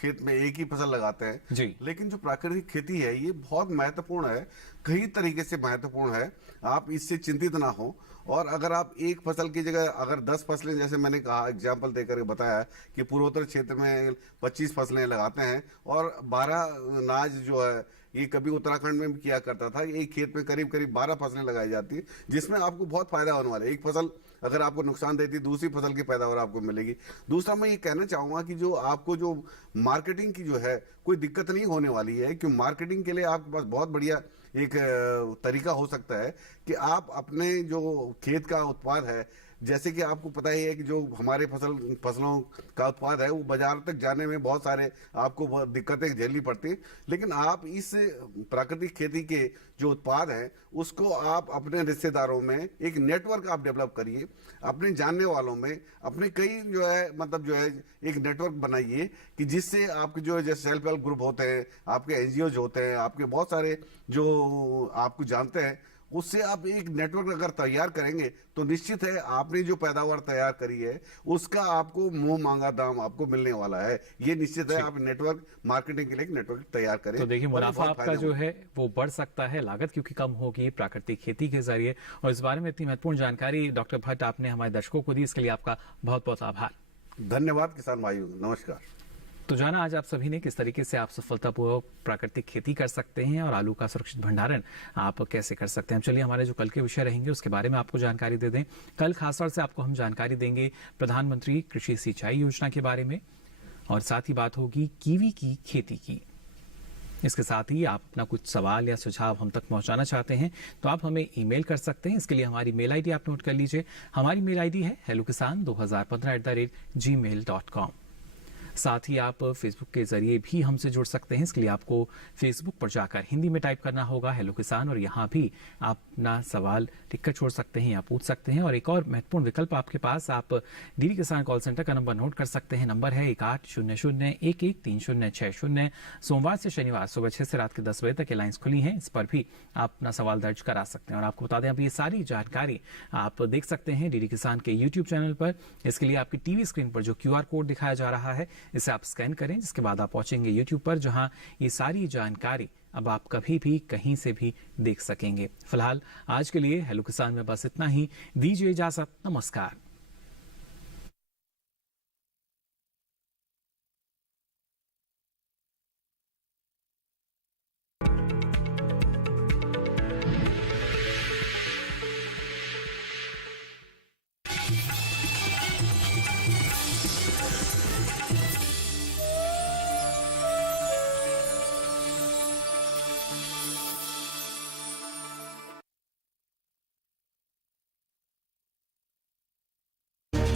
खेत में एक ही फसल लगाते हैं जी। लेकिन जो प्राकृतिक खेती है ये बहुत महत्वपूर्ण है, कई तरीके से महत्वपूर्ण है। आप इससे चिंतित ना हो, और अगर आप एक फसल की जगह अगर 10 फसलें, जैसे मैंने कहा एग्जाम्पल देकर बताया कि पूर्वोत्तर क्षेत्र में 25 फसलें लगाते हैं और 12 अनाज जो है ये कभी उत्तराखंड में भी किया करता था, एक खेत में करीब 12 फसलें लगाई जाती है, जिसमें आपको बहुत फायदा होने वाला है। एक फसल अगर आपको नुकसान देती है, दूसरी फसल की पैदावार आपको मिलेगी। दूसरा मैं ये कहना चाहूंगा कि जो आपको जो मार्केटिंग की जो है कोई दिक्कत नहीं होने वाली है, क्योंकि मार्केटिंग के लिए आपके पास बहुत बढ़िया एक तरीका हो सकता है कि आप अपने जो खेत का उत्पाद है, जैसे कि आपको पता ही है कि जो हमारे फसलों का उत्पाद है वो बाजार तक जाने में बहुत सारे आपको दिक्कतें झेलनी पड़ती है, लेकिन आप इस प्राकृतिक खेती के जो उत्पाद हैं उसको आप अपने रिश्तेदारों में एक नेटवर्क आप डेवलप करिए, अपने जानने वालों में अपने कई जो है मतलब जो है एक नेटवर्क बनाइए कि जिससे आपके जो जैसे सेल्फ हेल्प ग्रुप होते हैं, आपके NGOs होते हैं, आपके बहुत सारे जो आपको जानते हैं उससे आप एक नेटवर्क अगर तैयार करेंगे तो निश्चित है आपने जो पैदावार तैयार करी है उसका आपको मुंह मांगा दाम आपको मिलने वाला है। ये निश्चित है, आप नेटवर्क मार्केटिंग के लिए एक नेटवर्क तैयार करें। तो देखिए, मुनाफा आपका जो है वो बढ़ सकता है, लागत क्योंकि कम होगी प्राकृतिक खेती के जरिए। और इस बारे में इतनी महत्वपूर्ण जानकारी डॉक्टर भट्ट आपने हमारे दर्शकों को दी, इसके लिए आपका बहुत बहुत आभार। धन्यवाद किसान भाइयों, नमस्कार। तो जाना आज आप सभी ने किस तरीके से आप सफलतापूर्वक प्राकृतिक खेती कर सकते हैं और आलू का सुरक्षित भंडारण आप कैसे कर सकते हैं। चलिए हमारे जो कल के विषय रहेंगे उसके बारे में आपको जानकारी दे दें। कल खासतौर से आपको हम जानकारी देंगे प्रधानमंत्री कृषि सिंचाई योजना के बारे में, और साथ ही बात होगी कीवी की खेती की। इसके साथ ही आप अपना कुछ सवाल या सुझाव हम तक पहुंचाना चाहते हैं तो आप हमें ईमेल कर सकते हैं। इसके लिए हमारी मेल आईडी आप नोट कर लीजिए। हमारी मेल आईडी है hellokisan2015@gmail.com। साथ ही आप फेसबुक के जरिए भी हमसे जुड़ सकते हैं। इसके लिए आपको फेसबुक पर जाकर हिंदी में टाइप करना होगा हेलो किसान, और यहाँ भी आप अपना सवाल लिखकर छोड़ सकते हैं या पूछ सकते हैं। और एक और महत्वपूर्ण विकल्प आपके पास, आप डीडी किसान कॉल सेंटर का नंबर नोट कर सकते हैं। नंबर है 1800113060। सोमवार से शनिवार सुबह 6 से रात के 10 बजे तक ये लाइन्स खुली हैं, इस पर भी आप अपना सवाल दर्ज करा सकते हैं। और आपको बता दें, अब ये सारी जानकारी आप देख सकते हैं डीडी किसान के यूट्यूब चैनल पर। इसके लिए आपकी टीवी स्क्रीन पर जो QR कोड दिखाया जा रहा है इसे आप स्कैन करें, जिसके बाद आप पहुंचेंगे यूट्यूब पर, जहां ये सारी जानकारी अब आप कभी भी कहीं से भी देख सकेंगे। फिलहाल आज के लिए हेलो किसान में बस इतना ही। दीजिए इजाजत, नमस्कार।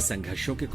संघर्षों के कुछ